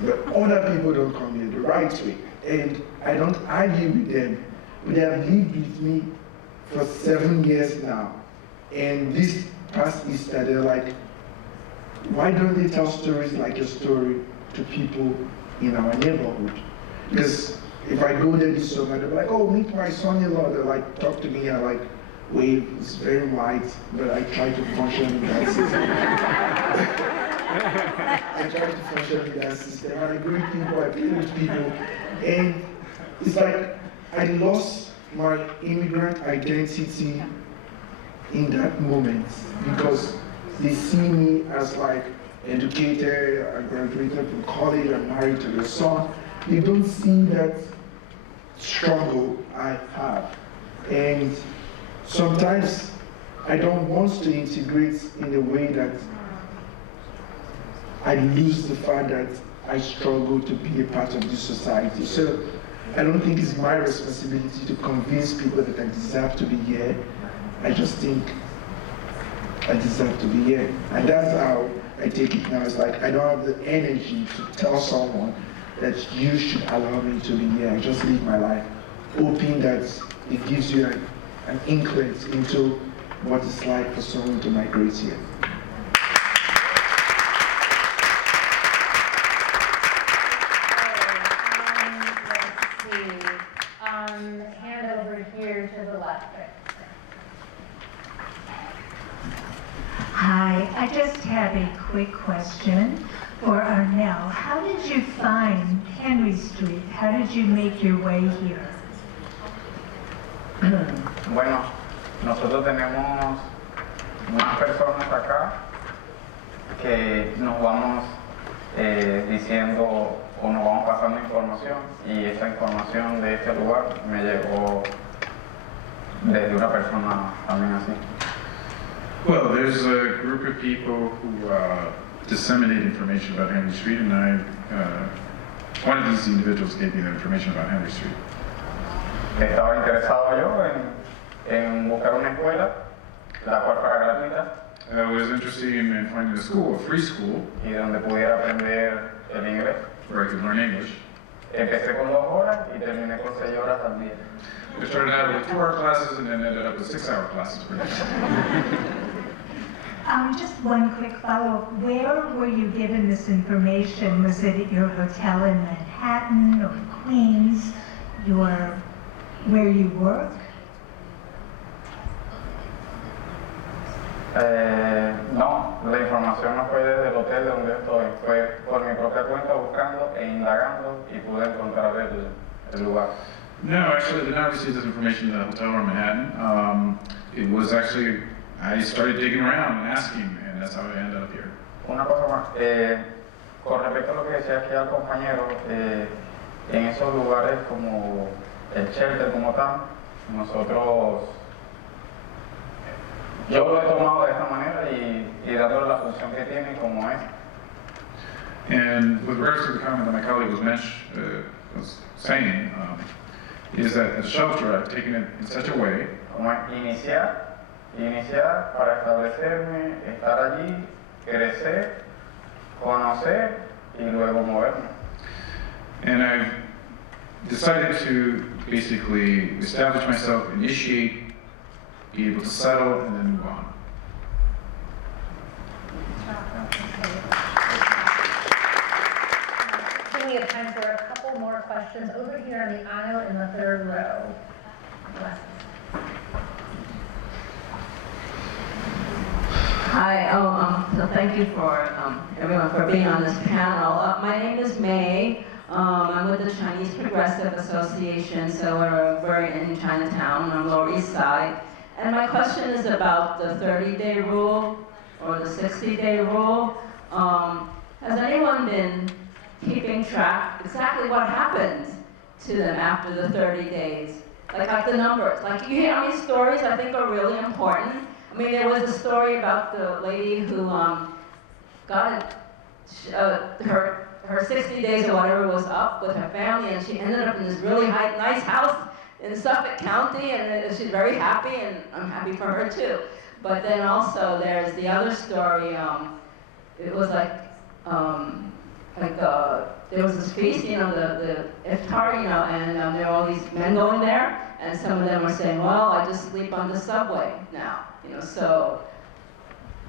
But other people don't come here the right way. And I don't argue with them. But they have lived with me for 7 years now. And this past Easter, they're like, why don't they tell stories like your story to people in our neighborhood? Because if I go there this summer, they're like, oh, meet my son-in-law. They're like, talk to me. I like, wave. It's very white, but I try to function in that system. I try to function in that system. I greet people, I play with people. And it's like I lost my immigrant identity in that moment because they see me as like educated, I graduated from college, I'm married to their son. They don't see that struggle I have. And sometimes I don't want to integrate in a way that I lose the fact that I struggle to be a part of this society. So I don't think it's my responsibility to convince people that I deserve to be here. I just think I deserve to be here. And that's how I take it now. It's like I don't have the energy to tell someone that you should allow me to be here. I just live my life, hoping that it gives you an inkling into what it's like for someone to migrate here. Hand over here to the left. Hi, I just have a quick question for Arnel. How did you find Henry Street? How did you make your way here? Bueno, nosotros tenemos unas personas acá que nos vamos diciendo o nos vamos pasando información y esa información de este lugar me llegó desde una persona también así. Well, there's a group of people who disseminate information about Henry Street, and one of these individuals gave me the information about Henry Street. Estaba interesado yo en buscar una escuela, la cual fuera gratuita. I was interested in finding a school, a free school, y donde pudiera aprender el inglés. where I could learn English. Empecé con 2 horas y terminé con 6 horas también. I started out with 2-hour classes and then ended up with 6-hour classes per day. Just one quick follow-up. Where were you given this information? Was it at your hotel in Manhattan or Queens? Where you work? No, la información no fue desde el hotel donde estoy, fue por mi propia cuenta buscando e indagando y pude encontrar el lugar. No, actually, I did not receive this information in the hotel room in Manhattan. It was actually, I started digging around and asking, and that's how I ended up here. Una cosa más, con respecto a lo que decía aquí al compañero, en esos lugares como el shelter como tal, nosotros, yo lo he tomado de esta manera y dándole la función que tiene como es. And with regards to the comment that my colleague was saying, is that the shelter, I've taken it in such a way Como es iniciar para establecerme, estar allí, crecer, conocer y luego moverme. and I've decided to basically establish myself, initiate, be able to settle, and then move on. we have time for a couple more questions. Over here on the aisle in the third row. Hi, so thank you for everyone for being on this panel. My name is May. I'm with the Chinese Progressive Association, so we're in Chinatown on Lower East Side. And my question is about the 30-day rule or the 60-day rule. Has anyone been keeping track exactly what happens to them after the 30 days? Like the numbers. Like you hear how many stories I think are really important. I mean, there was a story about the lady who got her 60 days or whatever was up with her family, and she ended up in this really nice house in Suffolk County, and she's very happy, and I'm happy for her too. But then also there's the other story. It was there was this feast, the iftar, and there were all these men going there, and some of them were saying, well, I just sleep on the subway now,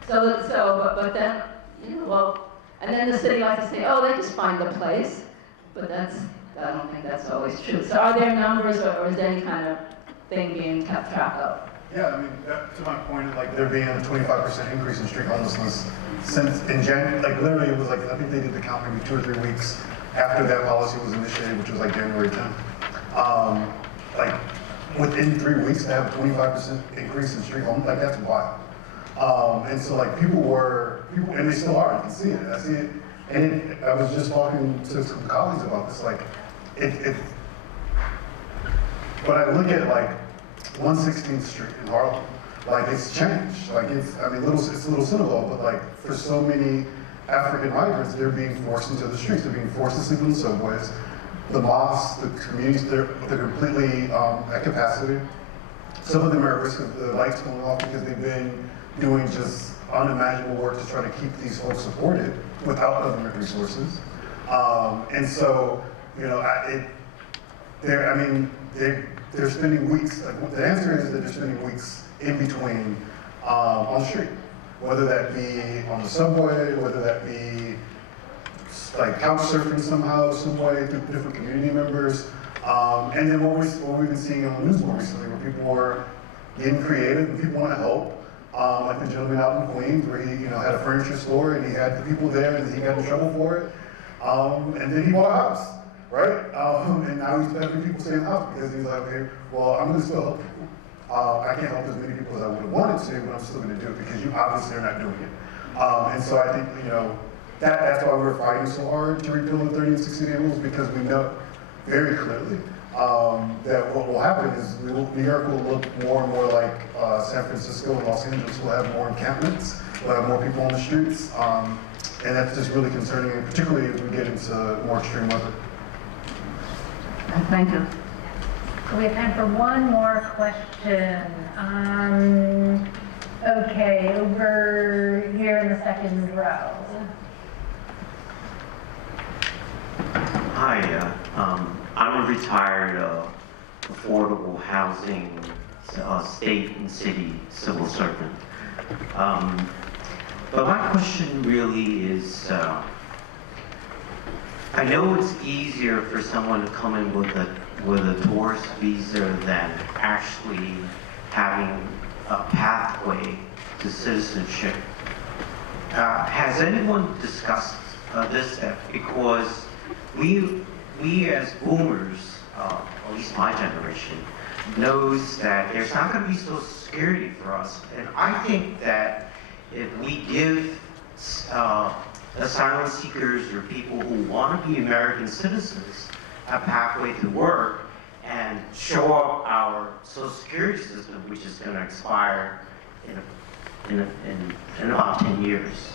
but then, and then the city likes to say, oh, they just find a place, but I don't think that's always true. So are there numbers, or is there any kind of thing being kept track of? Yeah, I mean, to my point, like there being a 25% increase in street homelessness since in January, like literally it was like, I think they did the count maybe 2 or 3 weeks after that policy was initiated, which was like January 10th. Like within 3 weeks to have a 25% increase in street homelessness, like that's wild. And so like people, and they still are, you can see it, I see it. And I was just talking to some colleagues about this, like, but I look at like 116th Street in Harlem, like it's changed. Like it's a little cynical, but like for so many African migrants, they're being forced into the streets. They're being forced to sleep in the subways. The mosques, the communities, they're completely at capacity. Some of them are at risk of the lights going off because they've been doing just unimaginable work to try to keep these folks supported without government resources. And so, they're spending weeks, like the answer is that they're spending weeks in between on the street, whether that be on the subway, whether that be like couch surfing somehow, some way through different community members. And then what we've been seeing on the news more recently, where people were getting creative and people want to help. Like the gentleman out in Queens, where he had a furniture store and he had the people there and he got in trouble for it. And then he bought a house, right? And now he's having people stay in the house because he's like, okay, well, I'm going to still help people. I can't help as many people as I would have wanted to, but I'm still going to do it because you obviously are not doing it. And so I think, that's why we're fighting so hard to repeal the 30 and 60-day rules, because we know very clearly that what will happen is New York will look more and more like San Francisco and Los Angeles. Will have more encampments, we'll have more people on the streets, and that's just really concerning, and particularly as we get into more extreme weather. Thank you. So we have time for one more question. Okay, over here in the second row. Hi, I'm a retired affordable housing state and city civil servant. But my question really is, I know it's easier for someone to come in with a tourist visa than actually having a pathway to citizenship. Has anyone discussed this? Because we as boomers, at least my generation, knows that there's not going to be social security for us. And I think that if we give asylum seekers or people who want to be American citizens a pathway to work and show up our social security system, which is going to expire in about 10 years.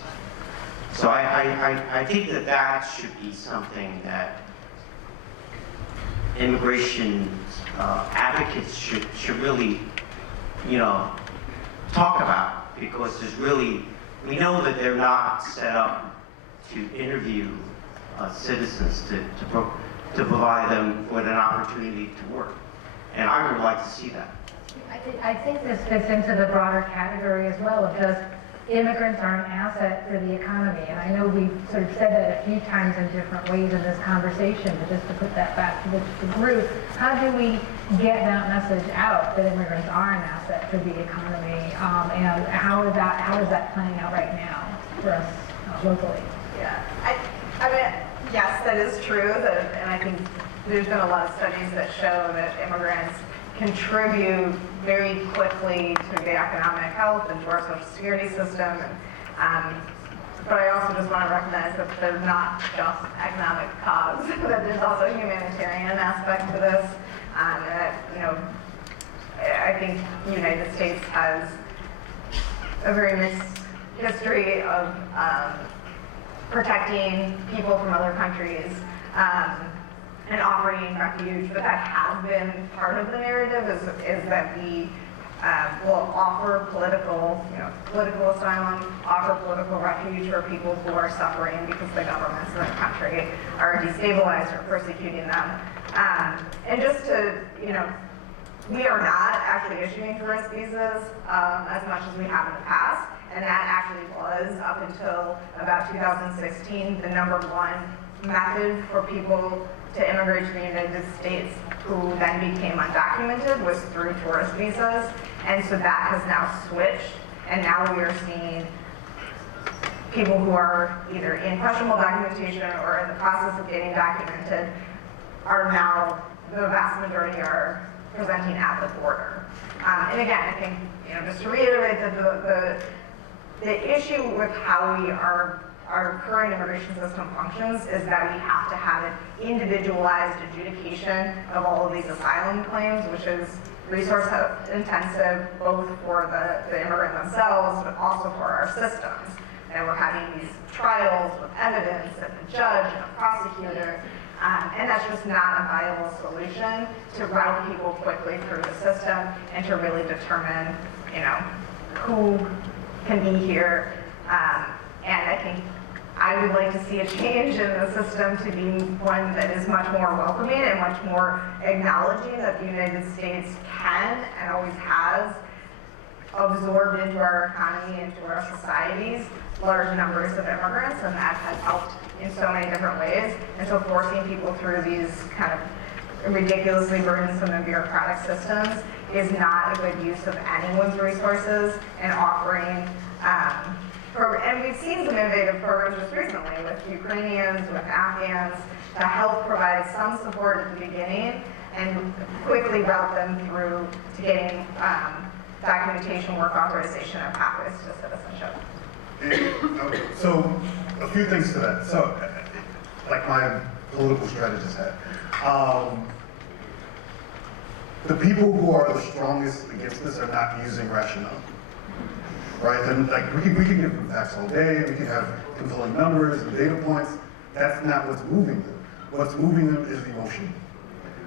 So I think that should be something that immigration advocates should really, talk about, because we know that they're not set up to interview citizens to provide them with an opportunity to work. And I would like to see that. I think this fits into the broader category as well of just, immigrants are an asset for the economy. And I know we've sort of said that a few times in different ways in this conversation, but just to put that back to the group, how do we get that message out that immigrants are an asset for the economy? And how is that playing out right now for us locally? Yeah, I mean, yes, that is true, and I think there's been a lot of studies that show that immigrants contribute very quickly to the economic health and to our social security system. But I also just want to recognize that they're not just economic cogs, that there's also a humanitarian aspect to this. I think the United States has a very mixed history of protecting people from other countries and offering refuge, but that has been part of the narrative is that we will offer political asylum, offer political refuge for people who are suffering because the governments in the country are destabilized or persecuting them. And just to, we are not actually issuing tourist visas as much as we have in the past. And that actually was, up until about 2016, the #1 method for people to immigrate to the United States who then became undocumented was through tourist visas. And so that has now switched, and now we are seeing people who are either in questionable documentation or in the process of getting documented are now, the vast majority are presenting at the border. And again, I think, just to reiterate that the issue with how our current immigration system functions is that we have to have an individualized adjudication of all of these asylum claims, which is resource intensive both for the immigrant themselves, but also for our systems. And we're having these trials with evidence and a judge and a prosecutor, and that's just not a viable solution to route people quickly through the system and to really determine, who can be here. And I think I would like to see a change in the system to be one that is much more welcoming and much more acknowledging that the United States can and always has absorbed into our economy, into our societies, large numbers of immigrants, and that has helped in so many different ways. And so forcing people through these kind of ridiculously burdensome and bureaucratic systems is not a good use of anyone's resources, and offering and we've seen some innovative programs just recently with Ukrainians, with Afghans, to help provide some support at the beginning and quickly route them through to getting documentation, work authorization, and pathways to citizenship. So, a few things to that. So, like my political strategist had, the people who are the strongest against this are not using rationale. Right? And we can give them facts all day, we can have compelling numbers and data points. That's not what's moving them. What's moving them is emotion.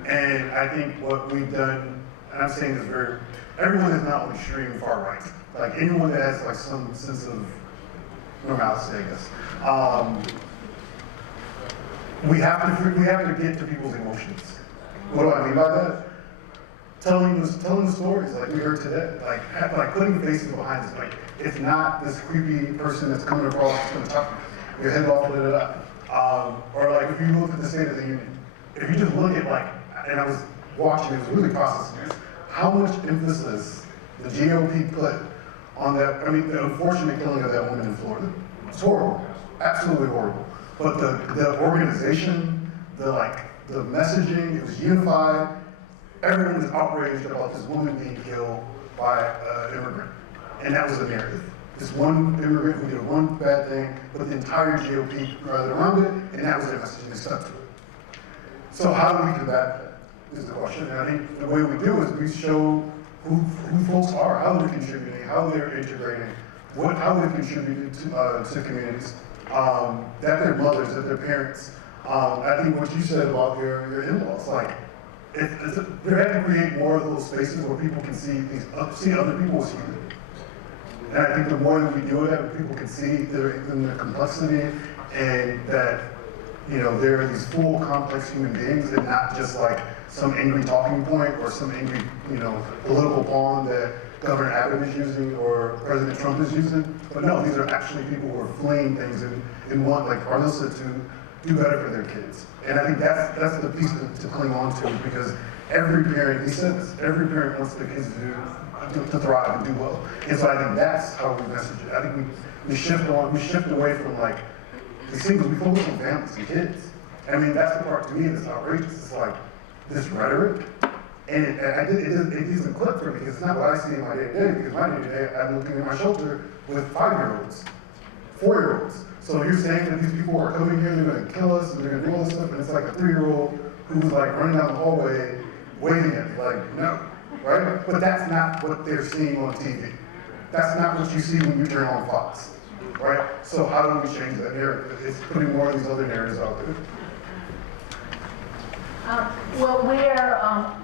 And I think what we've done, and I'm saying this everyone is not on extreme far right. Like anyone that has some sense of normalcy, I guess. We have to get to people's emotions. What do I mean by that? Telling the stories like we heard today, like putting faces behind this. Like it's not this creepy person that's coming across that's going to talk your head off, or like if you look at the State of the Union, if you just look at and I was watching, it was really processing this, how much emphasis the GOP put on that. I mean, the unfortunate killing of that woman in Florida. It's horrible, absolutely horrible. But the organization, the messaging, it was unified. Everyone was outraged about this woman being killed by an immigrant. And that was the narrative. This one immigrant who did one bad thing, but the entire GOP rallied around it, and that was their message, and they stuck to it. So how do we combat that, is the question. And I think the way we do is we show who folks are, how they're contributing, how they're integrating, how they've contributed to communities, that they're mothers, that they're parents. I think what you said about your in-laws, they have to create more of those spaces where people can see other people as human. And I think the more that we do that, people can see in their complexity, and that you know, they're these full, complex human beings and not just like some angry talking point or some angry, you know, political pawn that Governor Abbott is using or President Trump is using. But no, these are actually people who are fleeing things and want, like Arnel said, to do better for their kids. And I think that's the piece to cling on to, because every parent, he said this, every parent wants their kids to thrive and do well. And so I think that's how we message it. I think we shift away from like these things, we focus on families and kids. I mean, that's the part to me that's outrageous. It's like this rhetoric, and it doesn't click for me, because it's not what I see in my day-to-day, because my day-to-day, I'm looking at my shelter with 5-year-olds, 4-year-olds. So you're saying that these people are coming here, they're gonna kill us, and they're gonna do all this stuff, and it's like a 3-year-old who's like running down the hallway, waving at me, like, no, right? But that's not what they're seeing on TV. That's not what you see when you turn on Fox, right? So how do we change that narrative? It's putting more of these other narratives out there. Well, we are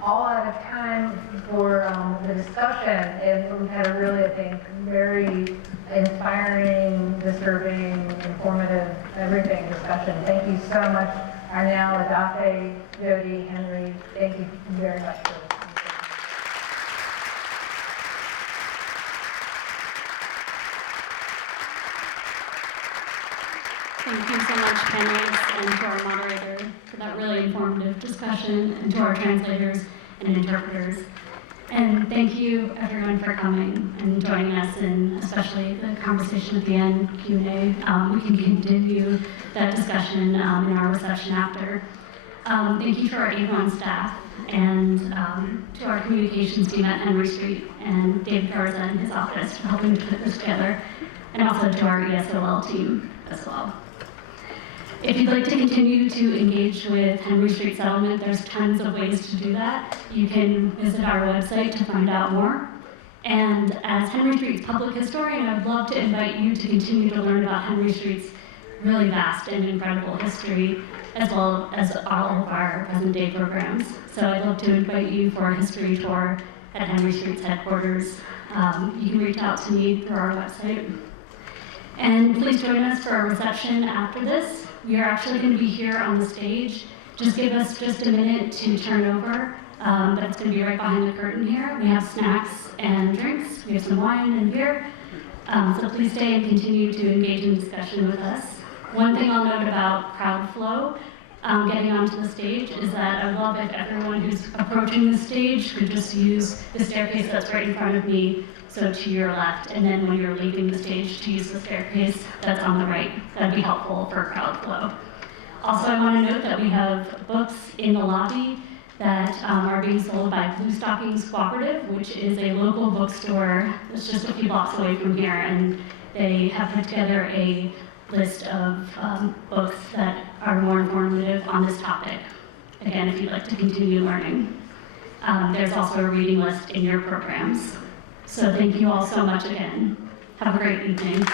all out of time for the discussion, and we've had a really, I think, very inspiring, disturbing, informative, everything discussion. Thank you so much, Arnel, Edafe, Jodi, Henry. Thank you very much for this. Thank you so much, panelists, and to our moderator for that really informative discussion, and to our translators and interpreters. And thank you, everyone, for coming and joining us in, especially the conversation at the end, Q&A. We can continue that discussion in our reception after. Thank you to our Abrons staff and to our communications team at Henry Street and David Garza and his office for helping to put this together, and also to our ESOL team as well. If you'd like to continue to engage with Henry Street Settlement, there's tons of ways to do that. You can visit our website to find out more. And as Henry Street's public historian, I would love to invite you to continue to learn about Henry Street's really vast and incredible history, as well as all of our present day programs. So I'd love to invite you for a history tour at Henry Street's headquarters. You can reach out to me through our website. And please join us for a reception after this. We are actually going to be here on the stage. Just give us just a minute to turn over, but it's going to be right behind the curtain here. We have snacks and drinks. We have some wine and beer. So please stay and continue to engage in discussion with us. One thing I'll note about crowd flow, getting onto the stage, is that I would love if everyone who's approaching the stage could just use the staircase that's right in front of me, so to your left, and then when you're leaving the stage to use the staircase that's on the right. That'd be helpful for crowd flow. Also, I want to note that we have books in the lobby that are being sold by Blue Stockings Cooperative, which is a local bookstore that's just a few blocks away from here, and they have put together a list of books that are more informative on this topic. Again, if you'd like to continue learning. There's also a reading list in your programs. So thank you all so much again. Have a great evening.